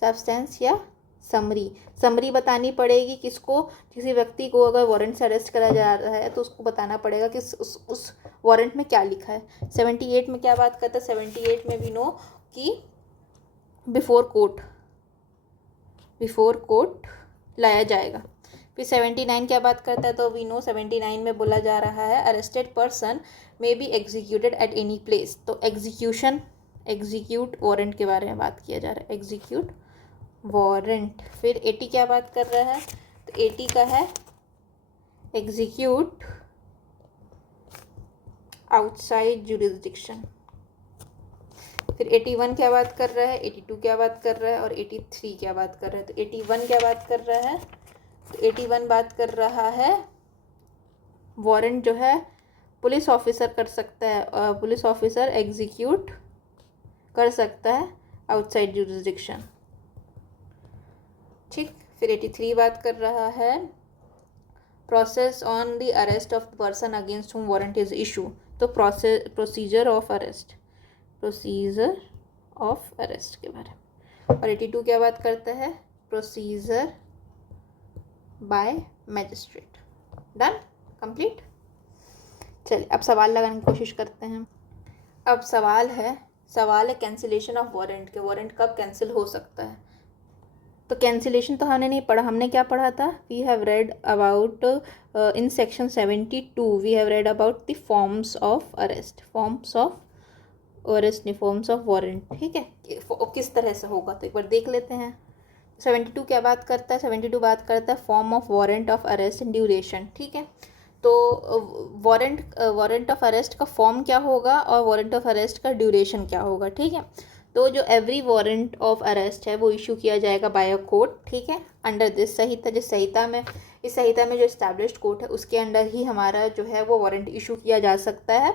सब्सटेंस या समरी बतानी पड़ेगी किसको, किसी व्यक्ति को अगर वारंट से अरेस्ट करा जा रहा है तो उसको बताना पड़ेगा कि उस वारंट में क्या लिखा है। 78 में क्या बात करता है, 78 में वी नो कि बिफोर कोर्ट लाया जाएगा। फिर 79 क्या बात करता है, तो वी नो 79 में बोला जा रहा है arrested person may be executed at any place. तो एग्जीक्यूट वारंट के बारे में बात किया जा रहा है, एग्जीक्यूट वारंट। फिर 80 क्या बात कर रहा है, तो 80 का है एग्जीक्यूट आउटसाइड जुरिस्डिक्शन। फिर 81 क्या बात कर रहा है, 82 क्या बात कर रहा है और 83 क्या बात कर रहा है। तो 81 क्या बात कर रहा है, तो 81 बात कर रहा है वारंट जो है पुलिस ऑफिसर कर सकता है, पुलिस ऑफिसर एग्जीक्यूट कर सकता है आउटसाइड जुरिस्डिक्शन, ठीक। फिर 83 बात कर रहा है process on the arrest of the person against हुम वारंट इज इशू। तो प्रोसीजर ऑफ अरेस्ट के बारे में। और 82 क्या बात करता है, procedure bye magistrate. Done, complete. चलिए अब सवाल लगाने की कोशिश करते हैं। अब सवाल है कैंसिलेशन ऑफ वारंट के, वारंट कब कैंसिल हो सकता है। तो कैंसिलेशन तो हमने नहीं पढ़ा, हमने क्या पढ़ा था, we have read about in section 72 we have read about the forms of arrest, forms of warrant, ठीक है, किस तरह से होगा। तो एक बार देख लेते हैं। 72 क्या बात करता है, 72 बात करता है form of warrant of arrest and duration, ठीक है। तो वारंट ऑफ अरेस्ट का फॉर्म क्या होगा और वारंट ऑफ अरेस्ट का ड्यूरेशन क्या होगा, ठीक है। तो जो एवरी वारंट ऑफ अरेस्ट है वो इशू किया जाएगा बाय अ कोर्ट, ठीक है, अंडर दिस संहिता। जिस संहिता में इस संहिता में जो एस्टैब्लिश्ड कोर्ट है उसके अंडर ही हमारा जो है वो वारंट इशू किया जा सकता है।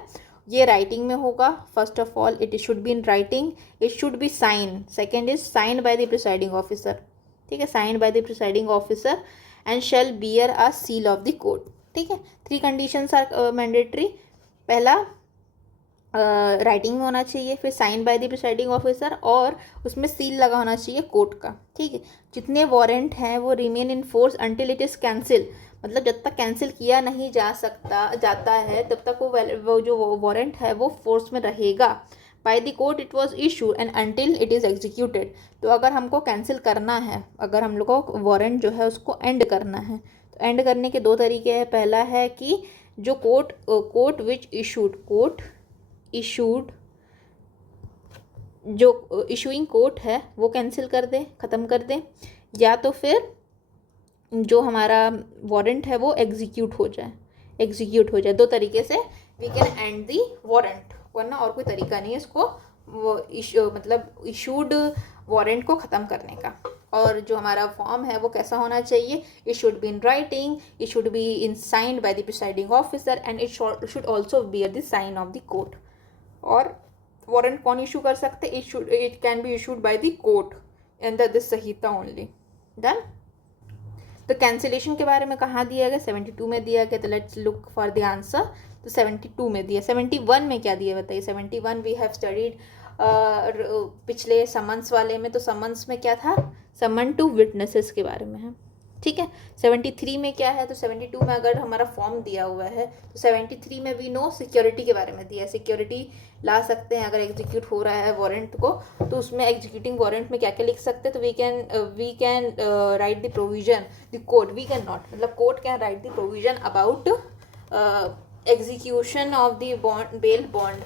ये राइटिंग में होगा। First of all it should be in writing, it should be sign, second is signed by the presiding officer, ठीक है, signed by the presiding officer and shall bear a seal of the court, ठीक है। 3 conditions are mandatory. पहला writing में होना चाहिए, फिर sign by the presiding officer और उसमें सील लगा होना चाहिए कोर्ट का, ठीक है। जितने वारंट हैं वो remain in force until it is cancel, मतलब जब तक कैंसिल किया नहीं जाता है तब तक वो जो वारंट है वो फोर्स में रहेगा। Bye the court it was issue and until it is executed. तो अगर हमको कैंसिल करना है, अगर हम लोग को वारंट जो है उसको एंड करना है, तो एंड करने के 2 तरीके हैं। पहला है कि जो कोर्ट विच इशूड जो इशूइंग कोर्ट है वो कैंसिल कर दे, ख़त्म कर दे, या तो फिर जो हमारा वारंट है वो एग्जीक्यूट हो जाए। 2 तरीके से we can end the warrant, वरना और कोई तरीका नहीं है इसको मतलब इशूड वारंट को ख़त्म करने का। और जो हमारा फॉर्म है वो कैसा होना चाहिए, it should be in writing, it should be in signed by the presiding officer and it should also bear the sign of the court. और वारंट कौन इशू कर सकते, it can be issued by the court and this संहिता only. Done. तो cancellation के बारे में कहाँ दिया गया, 72 में दिया गया। तो let's look for the answer. तो 72 में दिया। 71 में क्या दिया बताइए। 71 वी हैव स्टडीड पिछले समन्स वाले में। तो समन्स में क्या था, समन टू विटनेसेस के बारे में है, ठीक है। 73 में क्या है, तो 72 में अगर हमारा फॉर्म दिया हुआ है तो 73 में वी नो सिक्योरिटी के बारे में दिया है। सिक्योरिटी ला सकते हैं अगर एग्जीक्यूट हो रहा है वारंट को, तो उसमें एग्जीक्यूटिंग वारंट में क्या क्या लिख सकते हैं। तो we can write the provision, the court we can not, मतलब court can write the provision about execution of the bond, bail bond.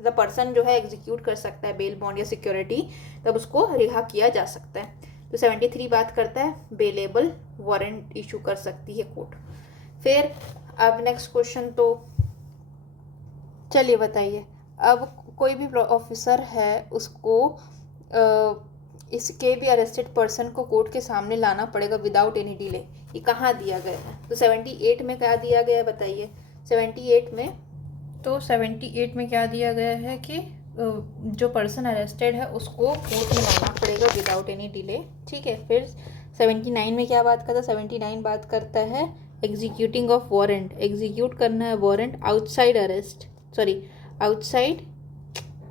The person जो है एग्जीक्यूट कर सकता है बेल बॉन्ड या सिक्योरिटी, तब उसको रिहा किया जा सकता है। तो 73 बात करता है बेलेबल वारंट इशू कर सकती है कोर्ट। फिर अब नेक्स्ट क्वेश्चन, तो चलिए बताइए। अब कोई भी ऑफिसर है उसको इसके भी अरेस्टेड पर्सन को कोर्ट के सामने लाना पड़ेगा विदाउट एनी डिले। ये कहाँ दिया गया है, तो 78 में क्या दिया गया है बताइए। 78 में क्या दिया गया है कि जो पर्सन अरेस्टेड है उसको कोर्ट में लाना पड़ेगा विदाउट एनी डिले, ठीक है। फिर 79 में क्या बात करता है, 79 बात करता है एग्जीक्यूटिंग ऑफ वारंट, एग्जीक्यूट करना है warrant outside arrest, sorry outside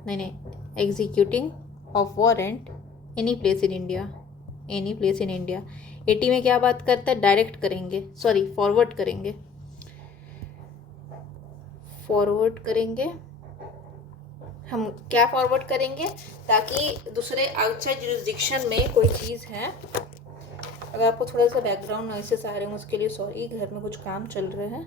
नहीं executing of warrant any place in India, 80 में क्या बात करता है, डायरेक्ट करेंगे, सॉरी फॉरवर्ड करेंगे हम क्या फॉरवर्ड करेंगे, ताकि दूसरे आउटसाइड जुरिस्डिक्शन में कोई चीज़ है। अगर आपको थोड़ा सा बैकग्राउंड नॉइसेस आ रहे हैं उसके लिए सॉरी, घर में कुछ काम चल रहे हैं।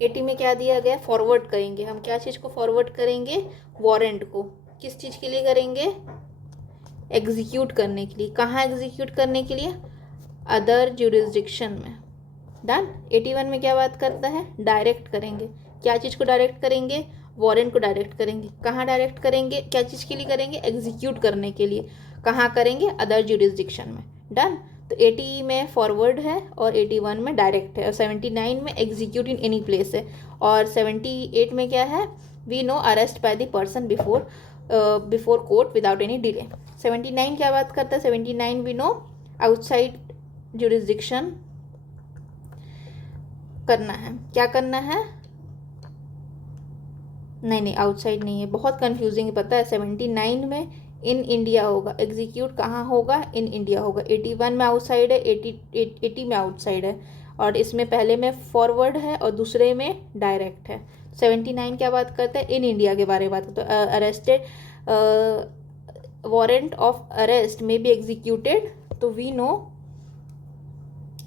80 में क्या दिया गया, फॉरवर्ड करेंगे। हम क्या चीज़ को फॉरवर्ड करेंगे, वारंट को। किस चीज़ के लिए करेंगे, एग्जीक्यूट करने के लिए। कहाँ एग्जीक्यूट करने के लिए, अदर जुरिस्डिक्शन में। डन। 81 में क्या बात करता है, डायरेक्ट करेंगे। क्या चीज़ को डायरेक्ट करेंगे, वारंट को डायरेक्ट करेंगे। कहाँ डायरेक्ट करेंगे, क्या चीज़ के लिए करेंगे, एग्जीक्यूट करने के लिए। कहाँ करेंगे, अदर जुरिस्डिक्शन में। डन। तो 80 में फॉरवर्ड है और 81 में डायरेक्ट है और 79 में एग्जीक्यूट इन एनी प्लेस है और 78 में क्या है, we know arrest by the person before court without any delay. 79 क्या बात करता है, 79 वी नो आउटसाइड जुरिस्डिक्शन करना है। क्या करना है, नहीं आउटसाइड नहीं है, बहुत कंफ्यूजिंग है पता है। 79 में इन इंडिया होगा, एग्जीक्यूट कहाँ होगा, इन इंडिया होगा। 81 में आउटसाइड है, 80 में आउटसाइड है और इसमें पहले में फॉरवर्ड है और दूसरे में डायरेक्ट है। 79 क्या बात करता है, इन इंडिया के बारे में बात करता है। अरेस्टेड वारंट ऑफ अरेस्ट में बी एग्जीक्यूटेड, तो we know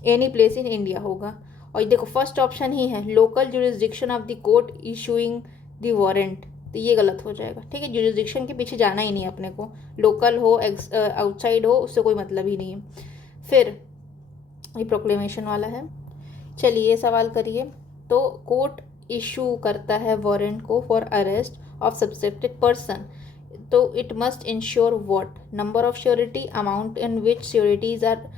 any place in India होगा। और देखो फर्स्ट ऑप्शन ही है, local jurisdiction of the court issuing the warrant, तो ये गलत हो जाएगा, ठीक है। जुरिस्डिक्शन के पीछे जाना ही नहीं है अपने को, लोकल हो आउटसाइड हो उससे कोई मतलब ही नहीं है। फिर ये प्रोक्लेमेशन वाला है, चलिए सवाल करिए। तो कोर्ट इशू करता है वारंट को for arrest of subjected person, तो it must ensure what, number of surety, amount in which sureties are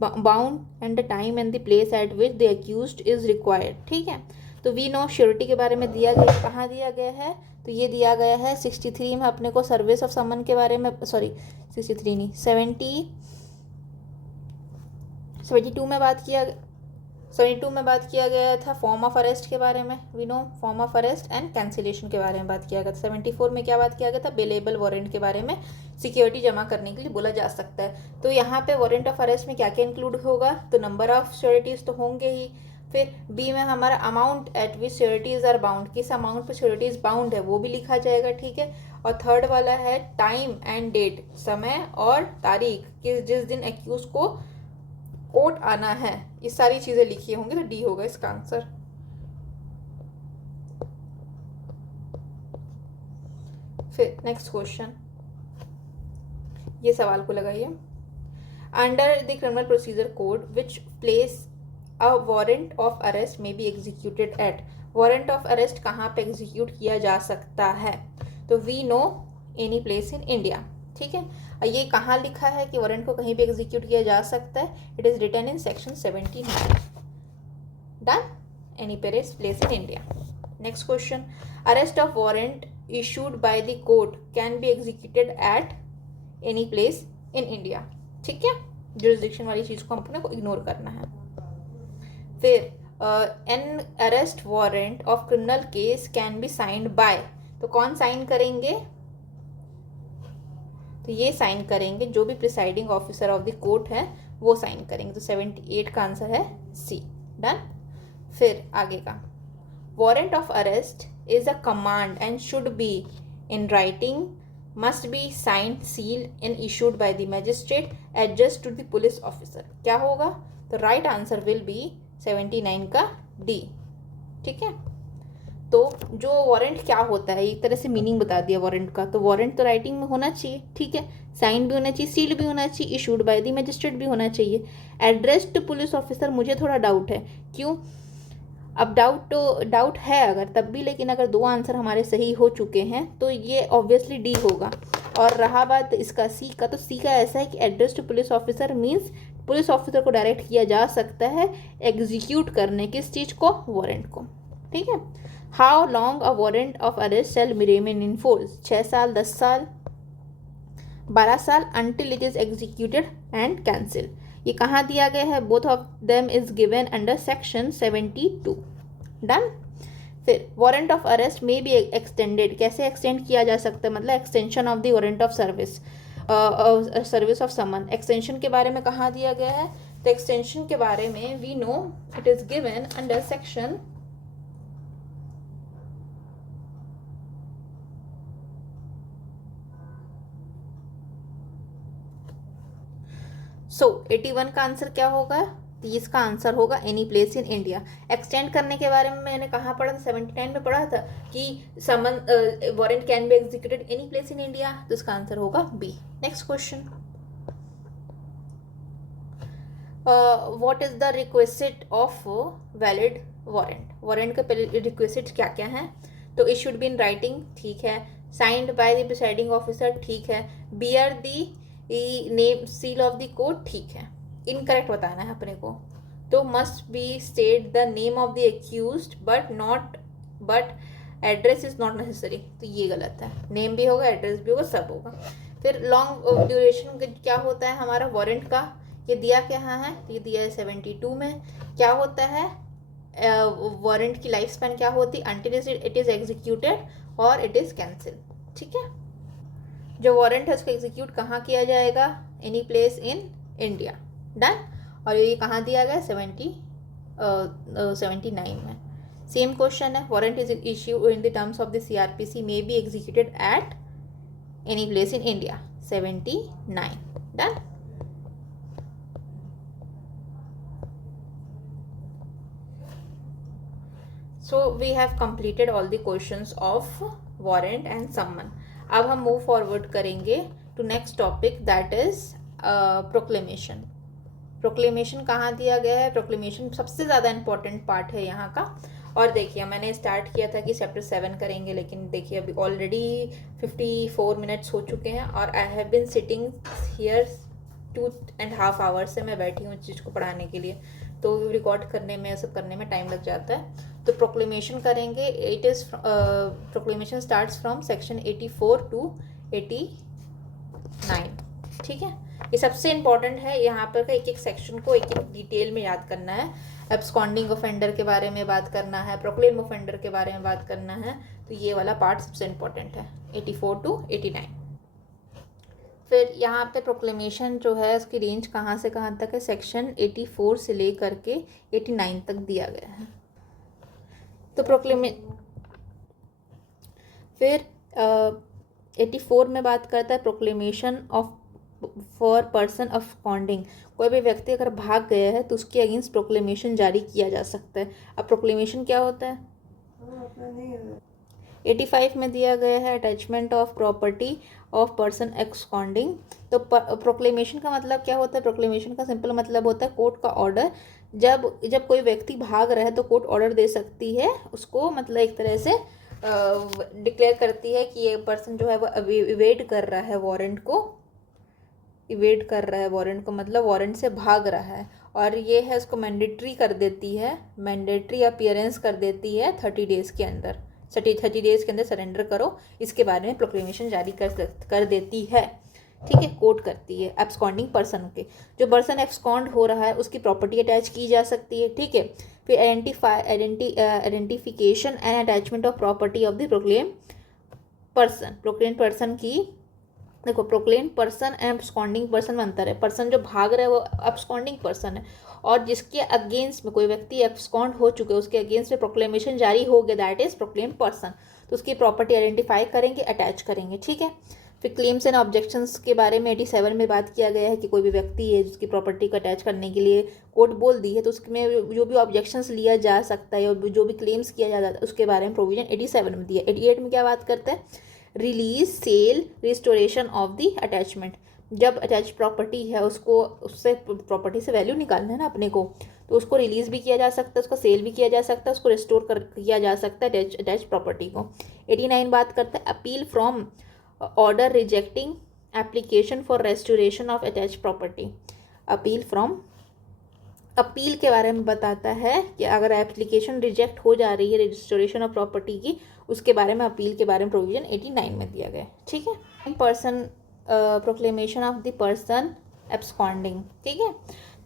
bound and the time and the place at which the accused is required. ठीक है, तो we no surety के बारे में दिया गया, कहाँ दिया गया है, तो ये दिया गया है 63 में अपने को सर्विस ऑफ समन के बारे में, सॉरी 63 नहीं 72 में बात किया, 72 में बात किया गया था फॉर्म ऑफ अरेस्ट के बारे में, we know form of arrest and cancellation के बारे में बात किया गया था। 74 में क्या बात किया गया था, बेलेबल वारंट के बारे में, सिक्योरिटी जमा करने के लिए बोला जा सकता है। तो यहाँ पे वारंट ऑफ अरेस्ट में क्या क्या इंक्लूड होगा, तो नंबर ऑफ श्योरिटीज तो होंगे ही। फिर बी में हमारा amount at which sureties are bound, किस अमाउंट पर श्योरिटीज बाउंड है वो भी लिखा जाएगा। ठीक है, और थर्ड वाला है टाइम एंड डेट, समय और तारीख, किस जिस दिन एक्यूज को कोर्ट आना है, ये सारी चीजें लिखी होंगी, तो डी होगा इसका आंसर। फिर नेक्स्ट क्वेश्चन, ये सवाल को लगाइए। Under the criminal procedure code which place a warrant of arrest में be executed at, warrant of arrest कहाँ पे एग्जीक्यूट किया जा सकता है, तो we know any place in India. ठीक है, ये कहाँ लिखा है कि वारंट को कहीं भी एग्जीक्यूट किया जा सकता है, it is written in section 79। Done, any place in India. Next question, arrest of warrant issued by the court can be executed at any place in India. ठीक है, जुरिस्डिक्शन वाली चीज को अपने को इग्नोर करना है। फिर an arrest warrant of criminal case can be signed by, तो कौन साइन करेंगे, तो ये साइन करेंगे जो भी presiding officer of the court है वो साइन करेंगे, तो 78 का आंसर है सी। डन। फिर आगे का, warrant of arrest is a command and should be in writing, must be signed sealed and issued by the magistrate adjust to the police officer. क्या होगा, तो राइट आंसर विल बी 79 का D. ठीक है, तो जो वारंट क्या होता है एक तरह से मीनिंग बता दिया वारंट का, तो वारंट तो राइटिंग में होना चाहिए। ठीक है, साइन भी होना चाहिए, सील भी होना चाहिए, इशूड बाय द मैजिस्ट्रेट भी होना चाहिए, एड्रेस टू पुलिस ऑफिसर मुझे थोड़ा डाउट है, क्यों, अब डाउट है अगर तब भी, लेकिन अगर दो आंसर हमारे सही हो चुके हैं तो ये ऑब्वियसली डी होगा। और रहा बात इसका सी का, तो सी का ऐसा है कि address to police officer means police officer को डायरेक्ट किया जा सकता है एग्जीक्यूट करने, किस चीज़ को, वारंट को। ठीक है, how long a warrant of arrest shall remain in force, 6 साल, 10 साल, 12 साल, until it is executed and cancel. ये कहाँ दिया गया है, both of them is given under section 72। Done. फिर वारंट ऑफ अरेस्ट में भी एक्सटेंडेड, कैसे एक्सटेंड किया जा सकता है, मतलब extension of the warrant of service, service of summon, extension के बारे में कहाँ दिया गया है, तो एक्सटेंशन के बारे में we know it is given under section 81 का आंसर क्या होगा, 30 का आंसर होगा any place in India. Extend करने के बारे में मैंने कहाँ पढ़ा था, 79 में पढ़ा था कि summon warrant can be executed any place in India, तो इसका आंसर होगा B. Next question, what is the request of valid warrant, warrant का रिक्वेस्ट क्या क्या है, तो it should be in writing, ठीक है, signed by the presiding officer, ठीक है, bear the name seal of the court, ठीक है, इनकरेक्ट बताना है अपने को, तो must be state the name of the accused but address is not necessary, तो ये गलत है, नेम भी होगा एड्रेस भी होगा सब होगा। फिर लॉन्ग ड्यूरेशन क्या होता है हमारा वारंट का, ये दिया क्या है, ये दिया है 72 में, क्या होता है वारंट की लाइफ स्पैन क्या होती है, अंटिल इट इज एग्जीक्यूटेड और इट इज कैंसिल। ठीक है, जो वारंट है उसको एग्जीक्यूट कहाँ किया जाएगा, any place in India. Done. और ये कहाँ दिया गया, 79 में। सेम क्वेश्चन है, warrant is issue in the terms of the CRPC may be executed at any place in India, 79। Done. So we have completed all the questions of warrant and summon. अब हम move forward करेंगे to next topic that is proclamation. Proclamation कहाँ दिया गया है, proclamation सबसे ज़्यादा important part है यहाँ का। और देखिए मैंने स्टार्ट किया था कि चैप्टर 7 करेंगे, लेकिन देखिए अभी ऑलरेडी 54 मिनट्स हो चुके हैं और I have been sitting here 2.5 hours से मैं बैठी हूँ इस चीज़ को पढ़ाने के लिए, तो रिकॉर्ड करने में सब करने में टाइम लग जाता है। तो प्रोक्लेमेशन करेंगे। It is proclamation starts from section 84 to 89। ठीक है, ये सबसे इम्पॉर्टेंट है। यहाँ पर का एक एक सेक्शन को एक एक डिटेल में याद करना है। एब्सकॉन्डिंग ऑफेंडर के बारे में बात करना है, प्रोक्लेम ऑफेंडर के बारे में बात करना है, तो ये वाला पार्ट सबसे इम्पॉर्टेंट है 84 to 89। फिर यहाँ पे प्रोक्लेमेशन जो है उसकी रेंज कहाँ से कहाँ तक है, सेक्शन 84 से ले करके 89 तक दिया गया है। तो फिर 84 में बात करता है proclamation of for person of absconding. कोई भी व्यक्ति अगर भाग गया है तो उसके अगेंस्ट प्रोक्लेमेशन जारी किया जा सकता है। अब प्रोक्लेमेशन क्या होता है, 85 में दिया गया है attachment of property of person absconding. तो प्रोक्लेमेशन का मतलब क्या होता है, प्रोक्लेमेशन का सिंपल मतलब होता है कोर्ट का ऑर्डर। जब कोई व्यक्ति भाग रहा है तो कोर्ट ऑर्डर दे सकती है उसको, मतलब एक तरह से डिक्लेयर करती है कि ये पर्सन जो है वो इवेड कर रहा है वारंट को, इवेड कर रहा है वारंट को, मतलब वारंट से भाग रहा है, और ये है उसको मैंडेटरी कर देती है, मैंडेटरी अपीयरेंस कर देती है 30 डेज़ के अंदर, 30 डेज़ के अंदर सरेंडर करो, इसके बारे में प्रोक्लेमेशन जारी कर देती है। ठीक है, कोर्ट करती है एब्सकॉन्डिंग पर्सन के। जो पर्सन एब्सकॉन्ड हो रहा है उसकी प्रॉपर्टी अटैच की जा सकती है। ठीक है, फिर identification and attachment of property of the proclaim person की। देखो, proclaim person and absconding person में अंतर है। पर्सन जो भाग रहा है वो एब्सकॉन्डिंग पर्सन है, और जिसके अगेंस्ट में कोई व्यक्ति एब्सकॉन्ड हो चुके हैं उसके अगेंस्ट में प्रोक्लेमेशन जारी हो गया, दैट इज प्रोक्लेम पर्सन। तो उसकी प्रॉपर्टी आइडेंटिफाई करेंगे, अटैच करेंगे। ठीक है, फिर क्लेम्स एंड ऑब्जेक्शंस के बारे में 87 में बात किया गया है कि कोई भी व्यक्ति है जिसकी प्रॉपर्टी को अटैच करने के लिए कोर्ट बोल दी है तो उसमें जो भी ऑब्जेक्शंस लिया जा सकता है और जो भी क्लेम्स किया जाता है उसके बारे में प्रोविजन 87 में दिया। 88 में क्या बात करते हैं, release, sale, restoration of the attachment. जब अटैच प्रॉपर्टी है उसको, उससे प्रॉपर्टी से वैल्यू निकालना है ना अपने को, तो उसको रिलीज़ भी किया जा सकता है, उसको सेल भी किया जा सकता है, उसको रिस्टोर किया जा सकता है अटैच प्रॉपर्टी को। 89 बात करता है appeal from order rejecting application for restoration of attach property. Appeal के बारे में बताता है कि अगर एप्लीकेशन रिजेक्ट हो जा रही है रजिस्ट्रेशन ऑफ प्रॉपर्टी की, उसके बारे में अपील के बारे में प्रोविजन 89 में दिया गया है। ठीक है, person proclamation of the person absconding. ठीक है,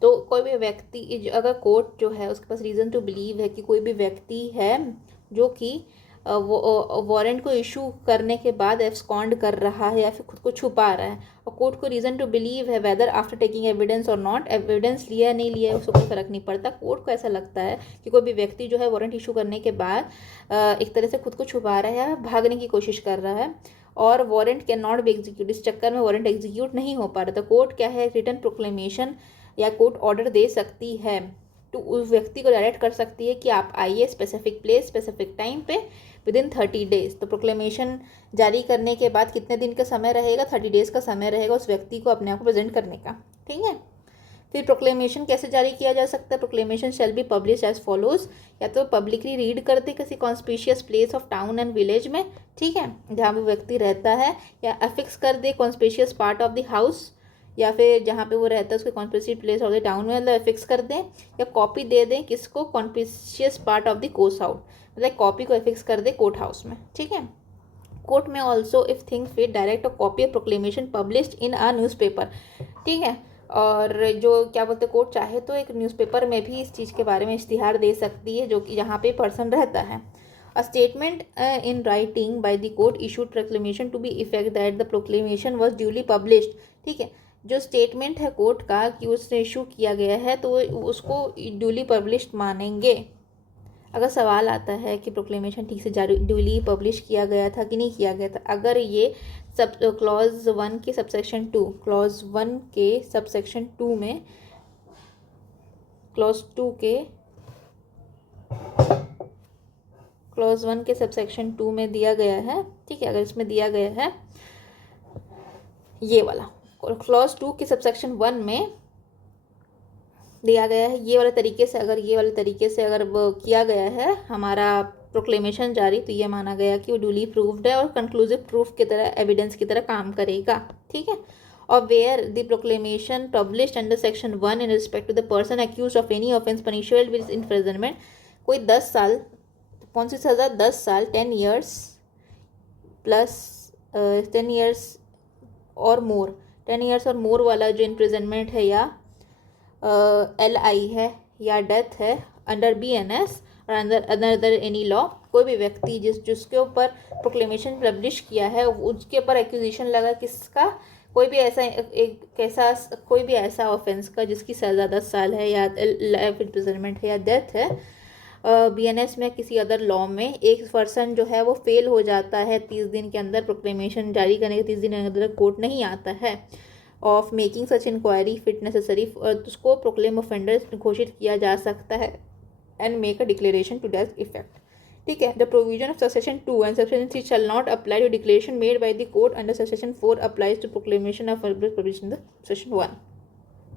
तो कोई भी व्यक्ति, अगर कोर्ट जो है उसके पास रीज़न टू बिलीव है कि कोई भी व्यक्ति है जो कि वारंट को इशू करने के बाद एब्सकॉन्ड कर रहा है या फिर खुद को छुपा रहा है, और कोर्ट को रीज़न टू बिलीव है वेदर आफ्टर टेकिंग एविडेंस और नॉट, एविडेंस लिया नहीं लिया उसको कोई फर्क नहीं पड़ता। कोर्ट को ऐसा लगता है कि कोई भी व्यक्ति जो है वारंट इशू करने के बाद एक तरह से खुद को छुपा रहा है या भागने की कोशिश कर रहा है, और warrant can not B execute, इस चक्कर में वारंट एग्जीक्यूट नहीं हो पा रहा, तो कोर्ट क्या है, रिटन प्रोक्लेमेशन या कोर्ट ऑर्डर दे सकती है, तो उस व्यक्ति को डायरेक्ट कर सकती है कि आप आइए स्पेसिफिक प्लेस स्पेसिफिक टाइम पे विदिन 30 डेज। तो प्रोक्लेमेशन जारी करने के बाद कितने दिन का समय रहेगा, 30 डेज का समय रहेगा उस व्यक्ति को अपने आप को प्रेजेंट करने का। ठीक है, फिर प्रोक्लेमेशन कैसे जारी किया जा सकता है, proclamation shall be publish as follows, या तो पब्लिकली रीड कर दे किसी conspicuous place of town and village में, ठीक है, जहाँ वो व्यक्ति रहता है, या अफिक्स कर दे conspicuous part of the house, या फिर जहाँ पे वो रहता है उसके conspicuous place of the town में मतलब अफिक्स कर दें, या कॉपी दे दें किसको, conspicuous part of the court house, मतलब कॉपी को अफिक्स कर दे कोर्ट हाउस में। ठीक है, कोर्ट में also if think fit direct a copy of proclamation published in a newspaper. ठीक है, और जो क्या बोलते कोर्ट चाहे तो एक न्यूज़पेपर में भी इस चीज़ के बारे में इश्तिहार दे सकती है जो कि जहाँ पे पर्सन रहता है। A statement in writing by the court issued proclamation to be effect that the proclamation was duly published. ठीक है, जो स्टेटमेंट है कोर्ट का कि उसने इशू किया गया है तो उसको ड्यूली पब्लिश्ड मानेंगे। अगर सवाल आता है कि प्रोक्लेमेशन ठीक से ड्यूली पब्लिश किया गया था कि नहीं किया गया था, अगर ये सब क्लॉज 1 के सबसेक्शन 2, क्लॉज 1 के सबसेक्शन 2 में, क्लॉज 1 के सबसेक्शन 2 में दिया गया है, ठीक है, अगर इसमें दिया गया है ये वाला क्लॉज 2 के सबसेक्शन 1 में दिया गया है ये वाले तरीके से, अगर ये वाले तरीके से अगर वो किया गया है हमारा प्रोक्लेमेशन जारी, तो ये माना गया कि वो ड्यूली प्रूव्ड है और कंक्लूसिव प्रूफ की तरह, एविडेंस की तरह काम करेगा। ठीक है, or where the proclamation published under section 1 in respect to the person accused of any offence punishable with imprisonment, कोई 10 साल, कौन सी सज़ा, 10 साल 10 years प्लस 10 years और मोर, 10 years और मोर वाला जो इम्प्रिजनमेंट है या LI है या डेथ है अंडर BNS और अंदर एनी लॉ, कोई भी व्यक्ति जिसके ऊपर प्रोक्लेमेशन पब्लिश किया है उसके ऊपर एक्यूजिशन लगा किसका, कोई भी ऐसा ऑफेंस का जिसकी सज़ा 10 साल है या लाइफ इम्प्रिजनमेंट है या डेथ है, BNS में किसी अदर लॉ में एक पर्सन जो है वो फेल हो जाता है 30 दिन के अंदर, प्रोक्लेमेशन जारी करने के 30 दिन के अंदर कोर्ट नहीं आता है, of making such inquiry fit necessary, उसको प्रोक्लेम ऑफेंडर घोषित किया जा सकता है and make a declaration to that effect. ठीक है, the provision of subsection 2 and subsection 3 shall not apply to declaration made by the court under subsection 4 applies to proclamation of provision the section 1।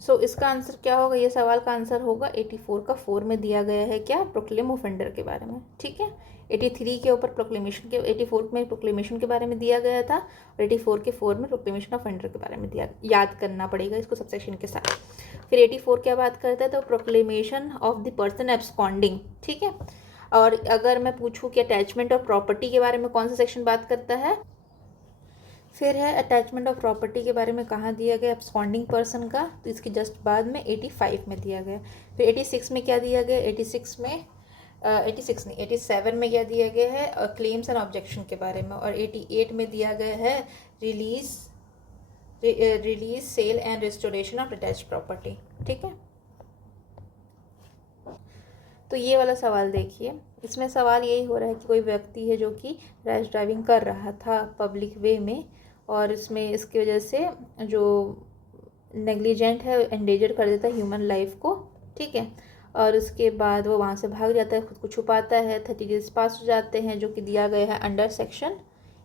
So इसका answer क्या होगा, ये सवाल का answer होगा 84 का 4 में दिया गया है क्या, प्रोक्लेम ऑफेंडर के बारे में। ठीक है, 83 के ऊपर प्रोक्लेमेशन के, 84 में प्रोक्लेमेशन के बारे में दिया गया था और 84 के 4 में प्रोक्लेमेशन ऑफेंडर के बारे में दिया, याद करना पड़ेगा इसको सबसेक्शन के साथ। फिर 84 क्या बात करता है, तो proclamation of the person absconding. ठीक है, और अगर मैं पूछूँ कि अटैचमेंट ऑफ प्रॉपर्टी के बारे में कौन सा सेक्शन बात करता है, फिर है अटैचमेंट ऑफ प्रॉपर्टी के बारे में कहाँ दिया गया, एब्सकॉन्डिंग पर्सन का, तो इसके जस्ट बाद में 85 में दिया गया। फिर 86 में क्या दिया गया, 86 में 87 में क्या दिया गया है, क्लेम्स एंड ऑब्जेक्शन के बारे में, और 88 में दिया गया है release sale and restoration of attached property. ठीक है, तो ये वाला सवाल देखिए, इसमें सवाल यही हो रहा है कि कोई व्यक्ति है जो कि रैश ड्राइविंग कर रहा था पब्लिक वे में, और इसमें इसकी वजह से जो नेग्लिजेंट है एंडेंजर कर देता है ह्यूमन लाइफ को। ठीक है, और उसके बाद वो वहाँ से भाग जाता है, खुद को छुपाता है, 30 डेज पास हो जाते हैं जो कि दिया गया है अंडर सेक्शन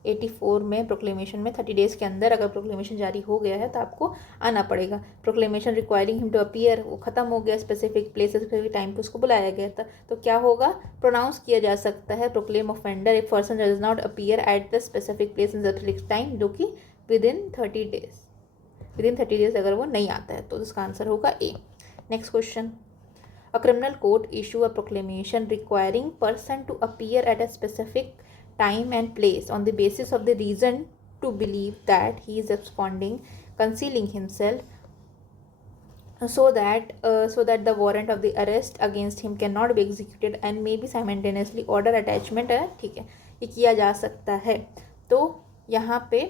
84 में। प्रोक्लेमेशन में 30 डेज़ के अंदर अगर प्रोक्लेमेशन जारी हो गया है तो आपको आना पड़ेगा। Proclamation requiring him to appear वो ख़त्म हो गया, स्पेसिफिक प्लेस स्पेसिफिक टाइम पे उसको बुलाया गया था, तो क्या होगा, प्रोनाउंस किया जा सकता है proclaim offender a person does not appear at the specific place in specific time, जो कि विदिन 30 डेज अगर वो नहीं आता है, तो इसका आंसर होगा A. Next question, a criminal court issue a proclamation requiring person to appear at a specific time and place on the basis of the reason to believe that he is absconding, concealing himself, so that the warrant of the arrest against him cannot be executed and may be simultaneously order attachment है। ठीक है, ये किया जा सकता है। तो यहाँ पे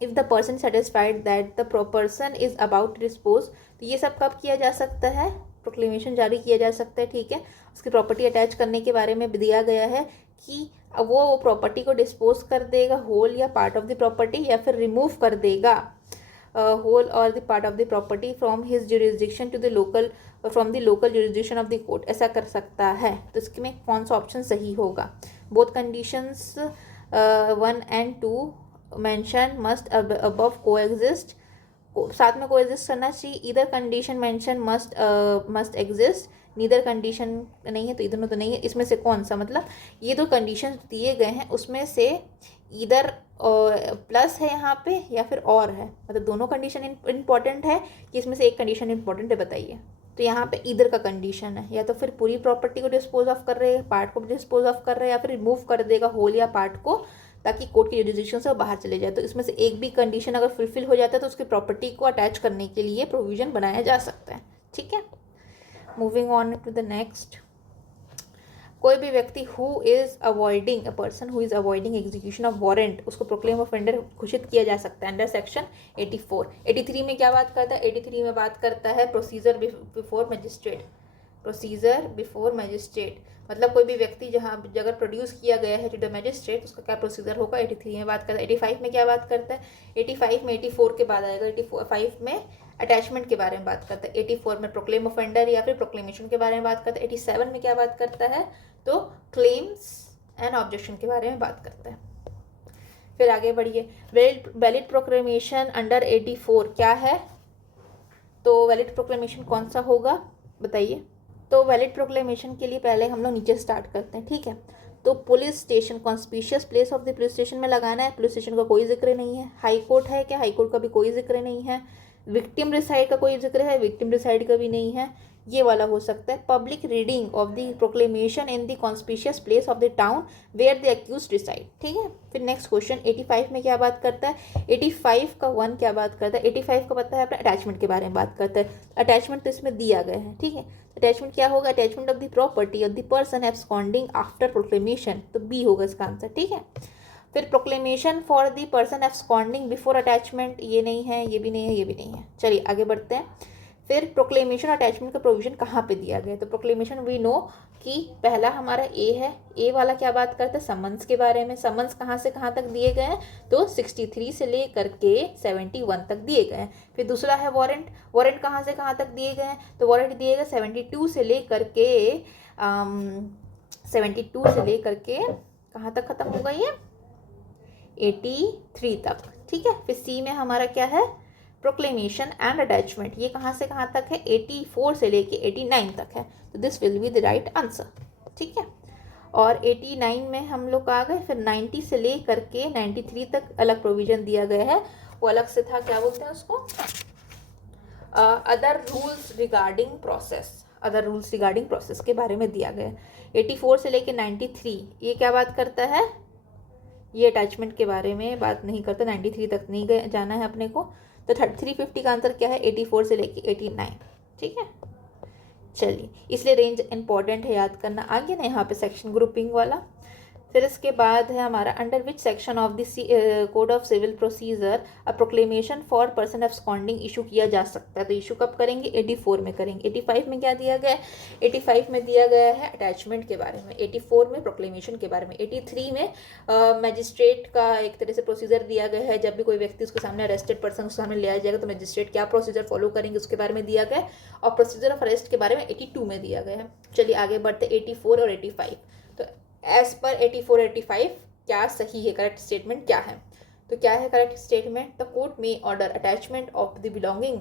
if the person satisfied that the person is about to dispose, तो ये सब कब किया जा सकता है, प्रोक्लेमेशन जारी किया जा सकता है। ठीक है, उसकी प्रॉपर्टी अटैच करने के बारे में दिया गया है कि वो प्रॉपर्टी को डिस्पोज कर देगा, होल या पार्ट ऑफ द प्रॉपर्टी, या फिर रिमूव कर देगा whole or the part of the property from his jurisdiction to the local, from the local jurisdiction of the court, ऐसा कर सकता है। तो इसमें कौन सा ऑप्शन सही होगा, both conditions 1 and 2 mention must above को एग्जिस्ट, साथ में कोएग्जिस्ट करना चाहिए। इधर condition mention must exist, neither condition नहीं है तो इधर में तो नहीं है, इसमें से कौन सा, मतलब ये दो कंडीशन दिए गए हैं उसमें से इधर प्लस है यहाँ पे या फिर और है, मतलब दोनों कंडीशन इंपॉर्टेंट है कि इसमें से एक कंडीशन इंपॉर्टेंट है, बताइए। तो यहाँ पे इधर का कंडीशन है, या तो फिर पूरी प्रॉपर्टी को डिस्पोज ऑफ कर रहे हैं, पार्ट को डिस्पोज ऑफ कर रहे हैं, या फिर रिमूव कर देगा होल या पार्ट को, ताकि कोर्ट की जुरिस्डिक्शन से बाहर चले जाए। तो इसमें से एक भी कंडीशन अगर फुलफिल हो जाता है तो उसकी प्रॉपर्टी को अटैच करने के लिए प्रोविजन बनाया जा सकता है। ठीक है, moving on to the next, कोई भी व्यक्ति who is avoiding, a person who is avoiding execution of warrant, उसको प्रोक्लेम ऑफेंडर घोषित किया जा सकता है अंडर सेक्शन 84। 83 में क्या बात करता है, 83 में बात करता है procedure before magistrate, procedure before magistrate, मतलब कोई भी व्यक्ति जहाँ अगर प्रोड्यूस किया गया है टू द मजिस्ट्रेट उसका क्या प्रोसीजर होगा, 83 में बात करता है। 85 में क्या बात करता है, 85 में 84 के बाद आएगा, 85 में अटैचमेंट के बारे में बात करता है, 84 में प्रोक्लेम ऑफेंडर या फिर प्रोक्लेमेशन के बारे में बात करता है, 87 में क्या बात करता है, तो क्लेम्स एंड ऑब्जेक्शन के बारे में बात करता है। फिर आगे बढ़िए, वैलिड प्रोक्लेमेशन अंडर 84 क्या है, तो वैलिड प्रोक्लेमेशन कौन सा होगा बताइए। तो वैलिड प्रोक्लेमेशन के लिए पहले हम लोग नीचे स्टार्ट करते हैं। ठीक है, तो police station, conspicuous place of the police station में लगाना है, पुलिस स्टेशन का कोई जिक्र नहीं है। हाई कोर्ट है क्या, हाई कोर्ट का भी कोई जिक्र नहीं है। विक्टिम रिसाइड का कोई जिक्र है, विक्टिम रिसाइड का भी नहीं है, ये वाला हो सकता है। Public reading of the proclamation in the conspicuous place of the town where the accuse reside, ठीक है। फिर नेक्स्ट क्वेश्चन 85 में क्या बात करता है, 85 का 1 क्या बात करता है, 85 का पता है अपना अटैचमेंट के बारे में बात करता है। अटैचमेंट तो इसमें दिया गया है, ठीक है। अटैचमेंट क्या होगा, attachment of the property of the person absconding after proclamation, तो बी होगा इसका आंसर, ठीक है। फिर proclamation for the person absconding before attachment, ये नहीं है, ये भी नहीं है, ये भी नहीं है। चलिए आगे बढ़ते हैं। फिर प्रोक्लेमेशन अटैचमेंट का प्रोविजन कहाँ पे दिया गया है, तो प्रोक्लेमेशन वी नो कि पहला हमारा ए है, ए वाला क्या बात करता है, समन्स के बारे में। समन्स कहाँ से कहाँ तक दिए गए हैं, तो 63 से लेकर के 71 तक दिए गए हैं। फिर दूसरा है वारंट, वारंट कहाँ से कहाँ तक दिए गए हैं, तो वारंट दिए गए 72 से लेकर के 72 से लेकर के कहाँ तक खत्म होगा ये, 83 तक, ठीक है। फिर सी में हमारा क्या है, प्रोक्लेमेशन एंड अटैचमेंट, ये कहाँ से कहाँ तक है, 84 से लेके 89 तक है, तो this will be the right answer, ठीक है। और 89 में हम लोग आ गए। फिर 90 से लेकर के 93 तक अलग प्रोविजन दिया गया है, वो अलग से था, क्या बोलते हैं उसको, other rules regarding process, other rules regarding process के बारे में दिया गया है। 84 से लेके 93 ये क्या बात करता है, ये अटैचमेंट के बारे में बात नहीं करता, 93 तक नहीं गए जाना है अपने को, तो 350 का आंसर क्या है, 84 से लेके 89, ठीक है। चलिए, इसलिए रेंज इंपॉर्टेंट है, याद करना। आगे ना यहाँ पे सेक्शन ग्रुपिंग वाला। फिर इसके बाद है हमारा under which section of the code of civil procedure a proclamation for person absconding issue किया जा सकता है, तो इशू कब करेंगे, 84 में करेंगे। 85 में क्या दिया गया है, 85 में दिया गया है अटैचमेंट के बारे में, 84 में प्रोक्लेमेशन के बारे में, 83 में मैजिस्ट्रेट का एक तरह से प्रोसीजर दिया गया है, जब भी कोई व्यक्ति उसके सामने अरेस्टेड पर्सन उसके सामने लिया जाएगा तो मैजिस्ट्रेट क्या प्रोसीजर फॉलो करेंगे उसके बारे में दिया गया है, और प्रोसीजर ऑफ अरेस्ट के बारे में 82 में दिया गया है। चलिए आगे बढ़ते, 84 और 85। तो एज पर 84-85 क्या सही है, करेक्ट स्टेटमेंट क्या है, तो क्या है करेक्ट स्टेटमेंट, द कोर्ट में order attachment of the belonging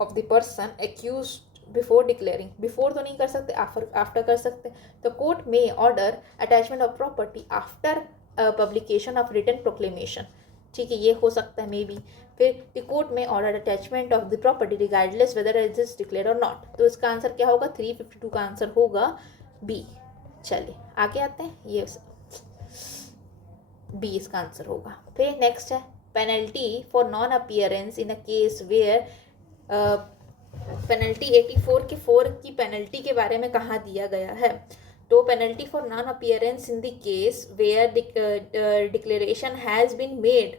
of the person accused before declaring, before तो नहीं कर सकते, आफ्टर कर सकते, तो कोर्ट में order attachment of property after publication of written proclamation, ठीक है, ये हो सकता है मे बी। फिर द कोर्ट में order attachment of the property regardless whether it is declare or not, तो इसका आंसर क्या होगा, 352 का आंसर होगा बी। चलिए आगे आते हैं, ये बी इसका आंसर होगा। फिर नेक्स्ट है penalty for non appearance in a case where, penalty 84 के 4 की पेनल्टी के बारे में कहाँ दिया गया है, तो penalty for non appearance in the case where declaration has been made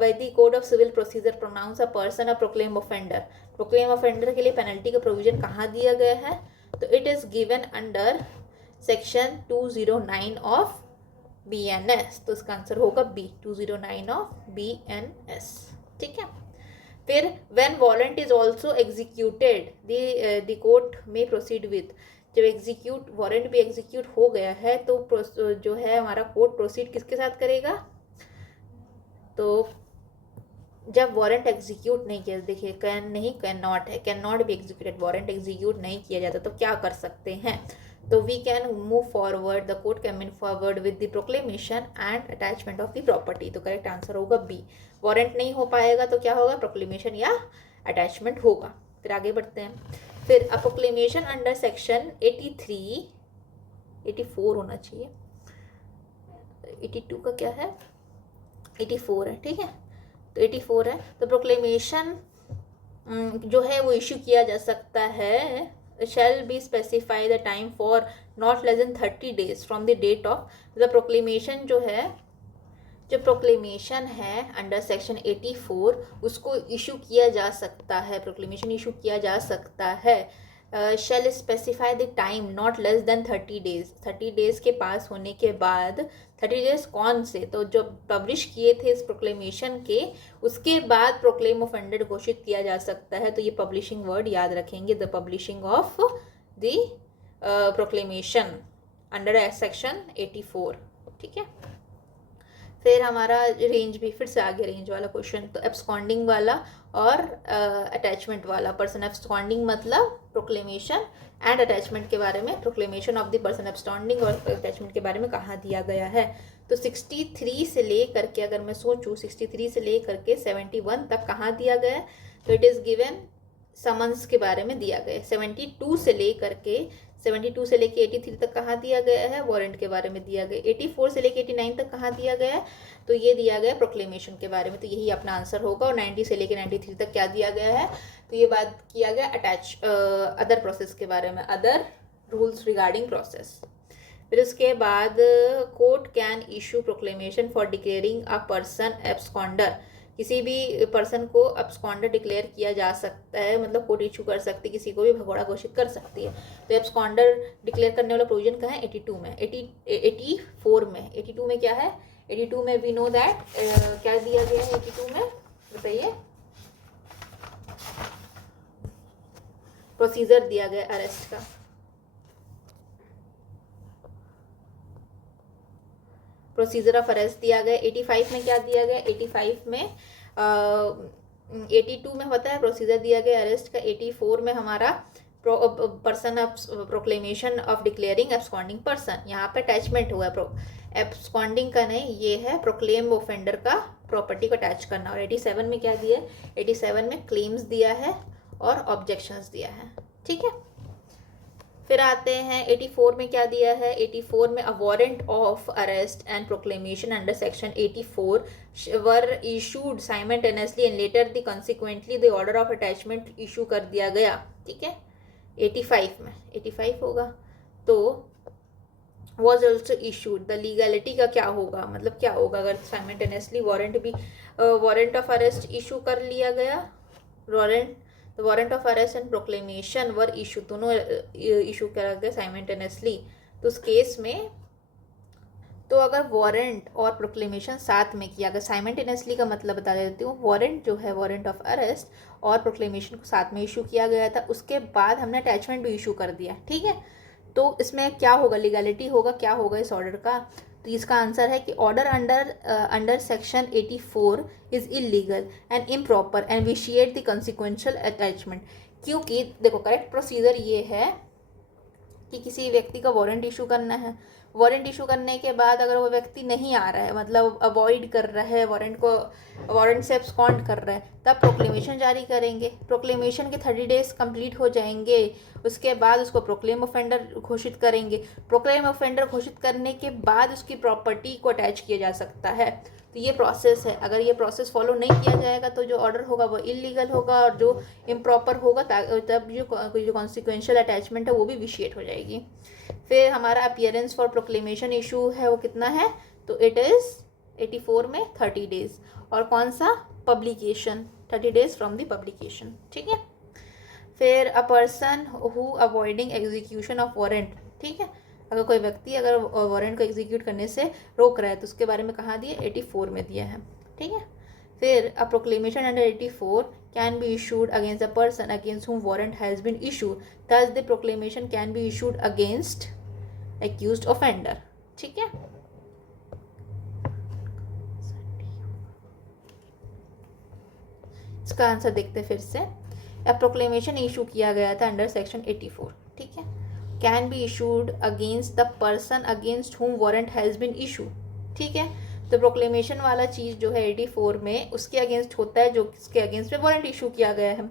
by the code of civil procedure pronounce a person a proclaim offender, proclaim offender के लिए पेनल्टी का प्रोविजन कहाँ दिया गया है, तो it is given under section 209 of BNS, तो इसका आंसर होगा बी, 209 ऑफ BNS, ठीक है। फिर when warrant is also executed the court में प्रोसीड विथ, जब एग्जीक्यूट वारंट भी एग्जीक्यूट हो गया है तो जो है हमारा कोर्ट प्रोसीड किसके साथ करेगा, तो जब वारंट एग्जीक्यूट नहीं किया, देखिए कैन नहीं, कैन नॉट है, can not be executed, warrant execute नहीं किया जाता तो क्या कर सकते हैं, तो we can move forward, the court can move forward with the proclamation and attachment of the property, तो करेक्ट आंसर होगा बी। वारंट नहीं हो पाएगा तो क्या होगा, प्रोक्लेमेशन या अटैचमेंट होगा। फिर आगे बढ़ते हैं। फिर अ प्रोक्लेमेशन अंडर सेक्शन 83, 84 होना चाहिए, 82 का क्या है, 84 है, ठीक है, तो 84 है, तो प्रोक्लेमेशन जो है वो इशू किया जा सकता है, shall be specify the time for not less than 30 days from the date of the proclamation, जो है जो प्रोक्लेमेशन है अंडर सेक्शन 84 उसको इशू किया जा सकता है, प्रोक्लेमेशन इशू किया जा सकता है, shall specify the time not less than 30 days, 30 days के पास होने के बाद, 30 days कौन से, तो जो पब्लिश किए थे इस प्रोक्लेमेशन के उसके बाद प्रोक्लेम ऑफेंडेड घोषित किया जा सकता है, तो ये पब्लिशिंग वर्ड याद रखेंगे, the publishing of the proclamation under section 84, ठीक है। फिर हमारा रेंज भी फिर से आगे रेंज वाला क्वेश्चन, तो एब्सकॉन्डिंग वाला और अटैचमेंट वाला। पर्सन एब्सकॉन्डिंग मतलब प्रोक्लेमेशन, एंड अटैचमेंट के बारे में proclamation of the person absconding, और अटैचमेंट के बारे में कहाँ दिया गया है। तो 63 से ले करके, अगर मैं सोचूं 63 से ले करके 71 तक कहाँ दिया गया है, तो इट इज़ गिवन समन्स के बारे में दिया गया है। 72 से ले करके 83 तक कहाँ दिया गया है, वारंट के बारे में दिया गया। 84 से लेके 89 तक कहाँ दिया गया है, तो ये दिया गया प्रोक्लेमेशन के बारे में, तो यही अपना आंसर होगा। और 90 से लेके 93 तक क्या दिया गया है, तो ये बात किया गया अदर प्रोसेस के बारे में, अदर रूल्स रिगार्डिंग प्रोसेस। फिर उसके बाद court can issue proclamation for declaring a person absconder. किसी भी पर्सन को एब्सकॉन्डर डिक्लेयर किया जा सकता है, मतलब कोर्ट इशू कर सकती है, किसी को भी भगोड़ा घोषित कर सकती है। तो एब्सकॉन्डर डिक्लेयर करने वाला प्रोविजन कहाँ है, 82 में, 84 में। 82 में क्या है, 82 में वी नो दैट क्या दिया गया है 82 में, बताइए। प्रोसीजर दिया गया अरेस्ट का। प्रोसीजर ऑफ अरेस्ट दिया गया। 85 में क्या दिया गया, 85 में 82 में होता है प्रोसीजर दिया गया अरेस्ट का। 84 में हमारा person of proclamation of declaring absconding person, यहाँ पे अटैचमेंट हुआ है। एब्सकॉन्डिंग का नहीं, ये है प्रोक्लेम ऑफेंडर का प्रॉपर्टी को अटैच करना। और 87 में क्या दिया है, 87 में क्लेम्स दिया है और ऑब्जेक्शंस दिया है, ठीक है। फिर आते हैं 84 में क्या दिया है, 84 में अ warrant of arrest and proclamation under section 84 were issued simultaneously and later the consequently the order of attachment issue कर दिया गया, ठीक है। 85 में 85 होगा, तो was also issued. The legality का क्या होगा, मतलब क्या होगा अगर simultaneously warrant of arrest issue कर लिया गया, warrant of arrest and proclamation were issue, दोनों इशू करा गया साइमल्टेनियसली। तो उस केस में, तो अगर वारंट और प्रोक्लेमेशन साथ में किया, अगर साइमल्टेनियसली का मतलब बता देती हूँ, वारंट जो है वारंट ऑफ अरेस्ट और प्रोक्लेमेशन को साथ में इशू किया गया था, उसके बाद हमने अटैचमेंट भी इशू कर दिया, ठीक है। तो इसमें क्या होगा, लीगलिटी होगा, क्या होगा इस ऑर्डर का, तो इसका आंसर है कि order under section 84 is illegal and improper and vitiate the consequential attachment. क्योंकि देखो करेक्ट प्रोसीजर ये है कि किसी व्यक्ति का वारंट इशू करना है, वारंट इशू करने के बाद अगर वो व्यक्ति नहीं आ रहा है, मतलब अवॉइड कर रहा है वारंट से एब्सकॉन्ड कर रहा है, तब प्रोक्लेमेशन जारी करेंगे। प्रोक्लेमेशन के 30 डेज कंप्लीट हो जाएंगे, उसके बाद उसको प्रोक्लेम ऑफेंडर घोषित करेंगे। प्रोक्लेम ऑफेंडर घोषित करने के बाद उसकी प्रॉपर्टी को अटैच किया जा सकता है। तो ये प्रोसेस है, अगर ये प्रोसेस फॉलो नहीं किया जाएगा तो जो ऑर्डर होगा वो इलीगल होगा, और जो इम्प्रॉपर होगा तब जो कॉन्सिक्वेंशियल अटैचमेंट है वो भी विशिएट हो जाएगी। फिर हमारा अपीयरेंस फॉर प्रोक्लेमेशन इशू है वो कितना है, तो इट इज़ 84 में 30 डेज, और कौन सा, publication 30 days from the publication, ठीक है। फिर अ person who avoiding execution of warrant, ठीक है, अगर कोई व्यक्ति अगर वारंट को एग्जीक्यूट करने से रोक रहा है तो उसके बारे में कहाँ दिया, 84 में दिया है, ठीक है। फिर a proclamation under 84 can be issued against a person against whom warrant has been issued, thus the proclamation can be issued against accused offender, ठीक है। इसका आंसर देखते फिर से। अ प्रोक्लेमेशन इशू किया गया था अंडर सेक्शन 84, ठीक है। Can be issued against the person against whom warrant has been issued, ठीक है। तो प्रोक्लेमेशन वाला चीज़ जो है 84 में उसके अगेंस्ट होता है, जो किसके अगेंस्ट में वारंट इशू किया गया है।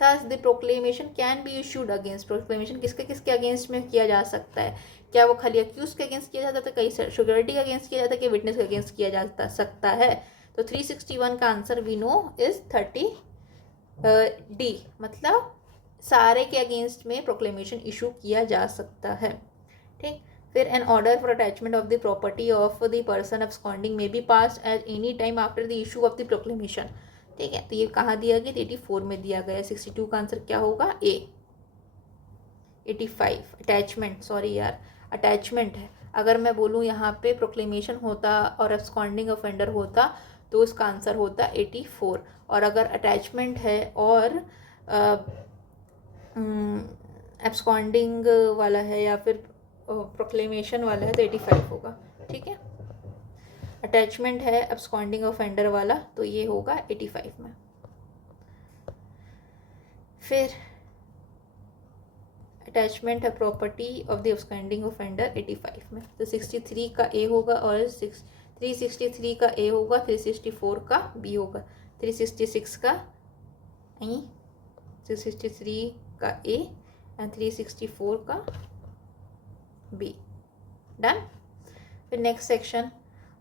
Thus the proclamation can be issued against, proclamation किसके किसके अगेंस्ट में किया जा सकता है, क्या वो खाली अक्यूज के अगेंस्ट किया जाता है, कई सिक्योरिटी के अगेंस्ट किया जाता है, कि विटनेस के अगेंस्ट किया जा सकता है। तो 361 का answer we know is 30 D, मतलब सारे के अगेंस्ट में प्रोक्लेमेशन इशू किया जा सकता है, ठीक। फिर an order for attachment of the property of the person absconding may be passed at any time after the issue of the proclamation, ठीक है। तो ये कहाँ दिया गया, 84 में दिया गया। 62 का आंसर क्या होगा, ए। 85 अटैचमेंट, सॉरी यार अटैचमेंट है। अगर मैं बोलूँ यहाँ पे प्रोक्लेमेशन होता और एब्सकॉन्डिंग ऑफेंडर होता तो उसका आंसर होता 84, और अगर अटैचमेंट है और एब्सकॉन्डिंग वाला है या फिर प्रोक्लेमेशन वाला है तो 85 होगा, ठीक है। अटैचमेंट है अब्सकॉन्डिंग ऑफेंडर वाला, तो ये होगा 85 में। फिर अटैचमेंट है property of the absconding offender 85 में, तो 63 का ए होगा और 363 का ए होगा, 364 का बी होगा, 366 का ई, 363 का ए एंड 364 का बी। डन। फिर नेक्स्ट सेक्शन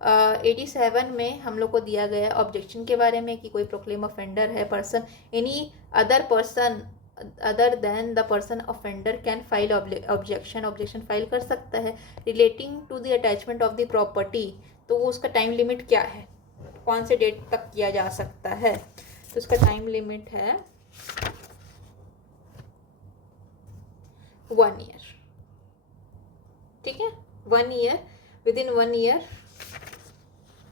87 में हम लोग को दिया गया ऑब्जेक्शन के बारे में कि कोई प्रोक्लेम ऑफेंडर है person, any other person other than the person offender can file objection file कर सकता है relating to the attachment of the property. तो वो उसका टाइम लिमिट क्या है, कौन से डेट तक किया जा सकता है, तो उसका टाइम लिमिट है 1 ईयर। ठीक है, 1 year, with in 1 year,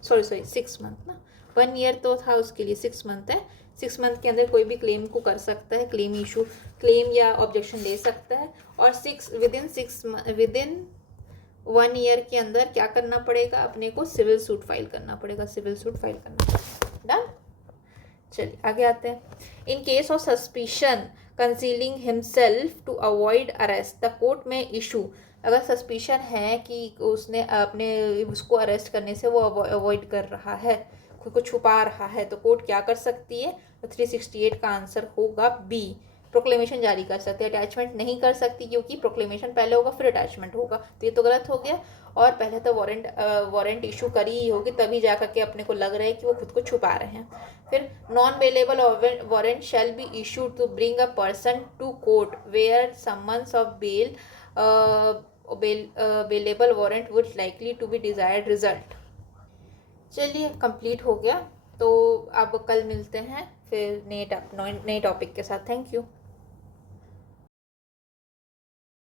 sorry 6 month ना, 1 ईयर तो था उसके लिए, 6 मंथ है, 6 मंथ के अंदर कोई भी क्लेम को कर सकता है, क्लेम या ऑब्जेक्शन दे सकता है। और विद इन 1 ईयर के अंदर क्या करना पड़ेगा, अपने को सिविल सूट फाइल करना पड़ेगा, डन। चलिए आगे आते हैं। In case of suspicion concealing himself to avoid arrest the court में इशू, अगर सस्पिशन है कि उसने उसको अरेस्ट करने से वो अवॉइड कर रहा है, खुद को छुपा रहा है, तो कोर्ट क्या कर सकती है, तो 368 का आंसर होगा बी, प्रोक्लेमेशन जारी कर सकते हैं। अटैचमेंट नहीं कर सकती क्योंकि प्रोक्लेमेशन पहले होगा फिर अटैचमेंट होगा, तो ये तो गलत हो गया। और पहले तो वारंट इशू करी ही होगी, तभी जा करके अपने को लग रहा है कि वो खुद को छुपा रहे हैं। फिर non bailable warrant shall be issued to bring a person to court where summons of bailable warrant would likely to be desired result. चलिए कंप्लीट हो गया, तो अब कल मिलते हैं फिर नए टॉपिक के साथ। Thank you.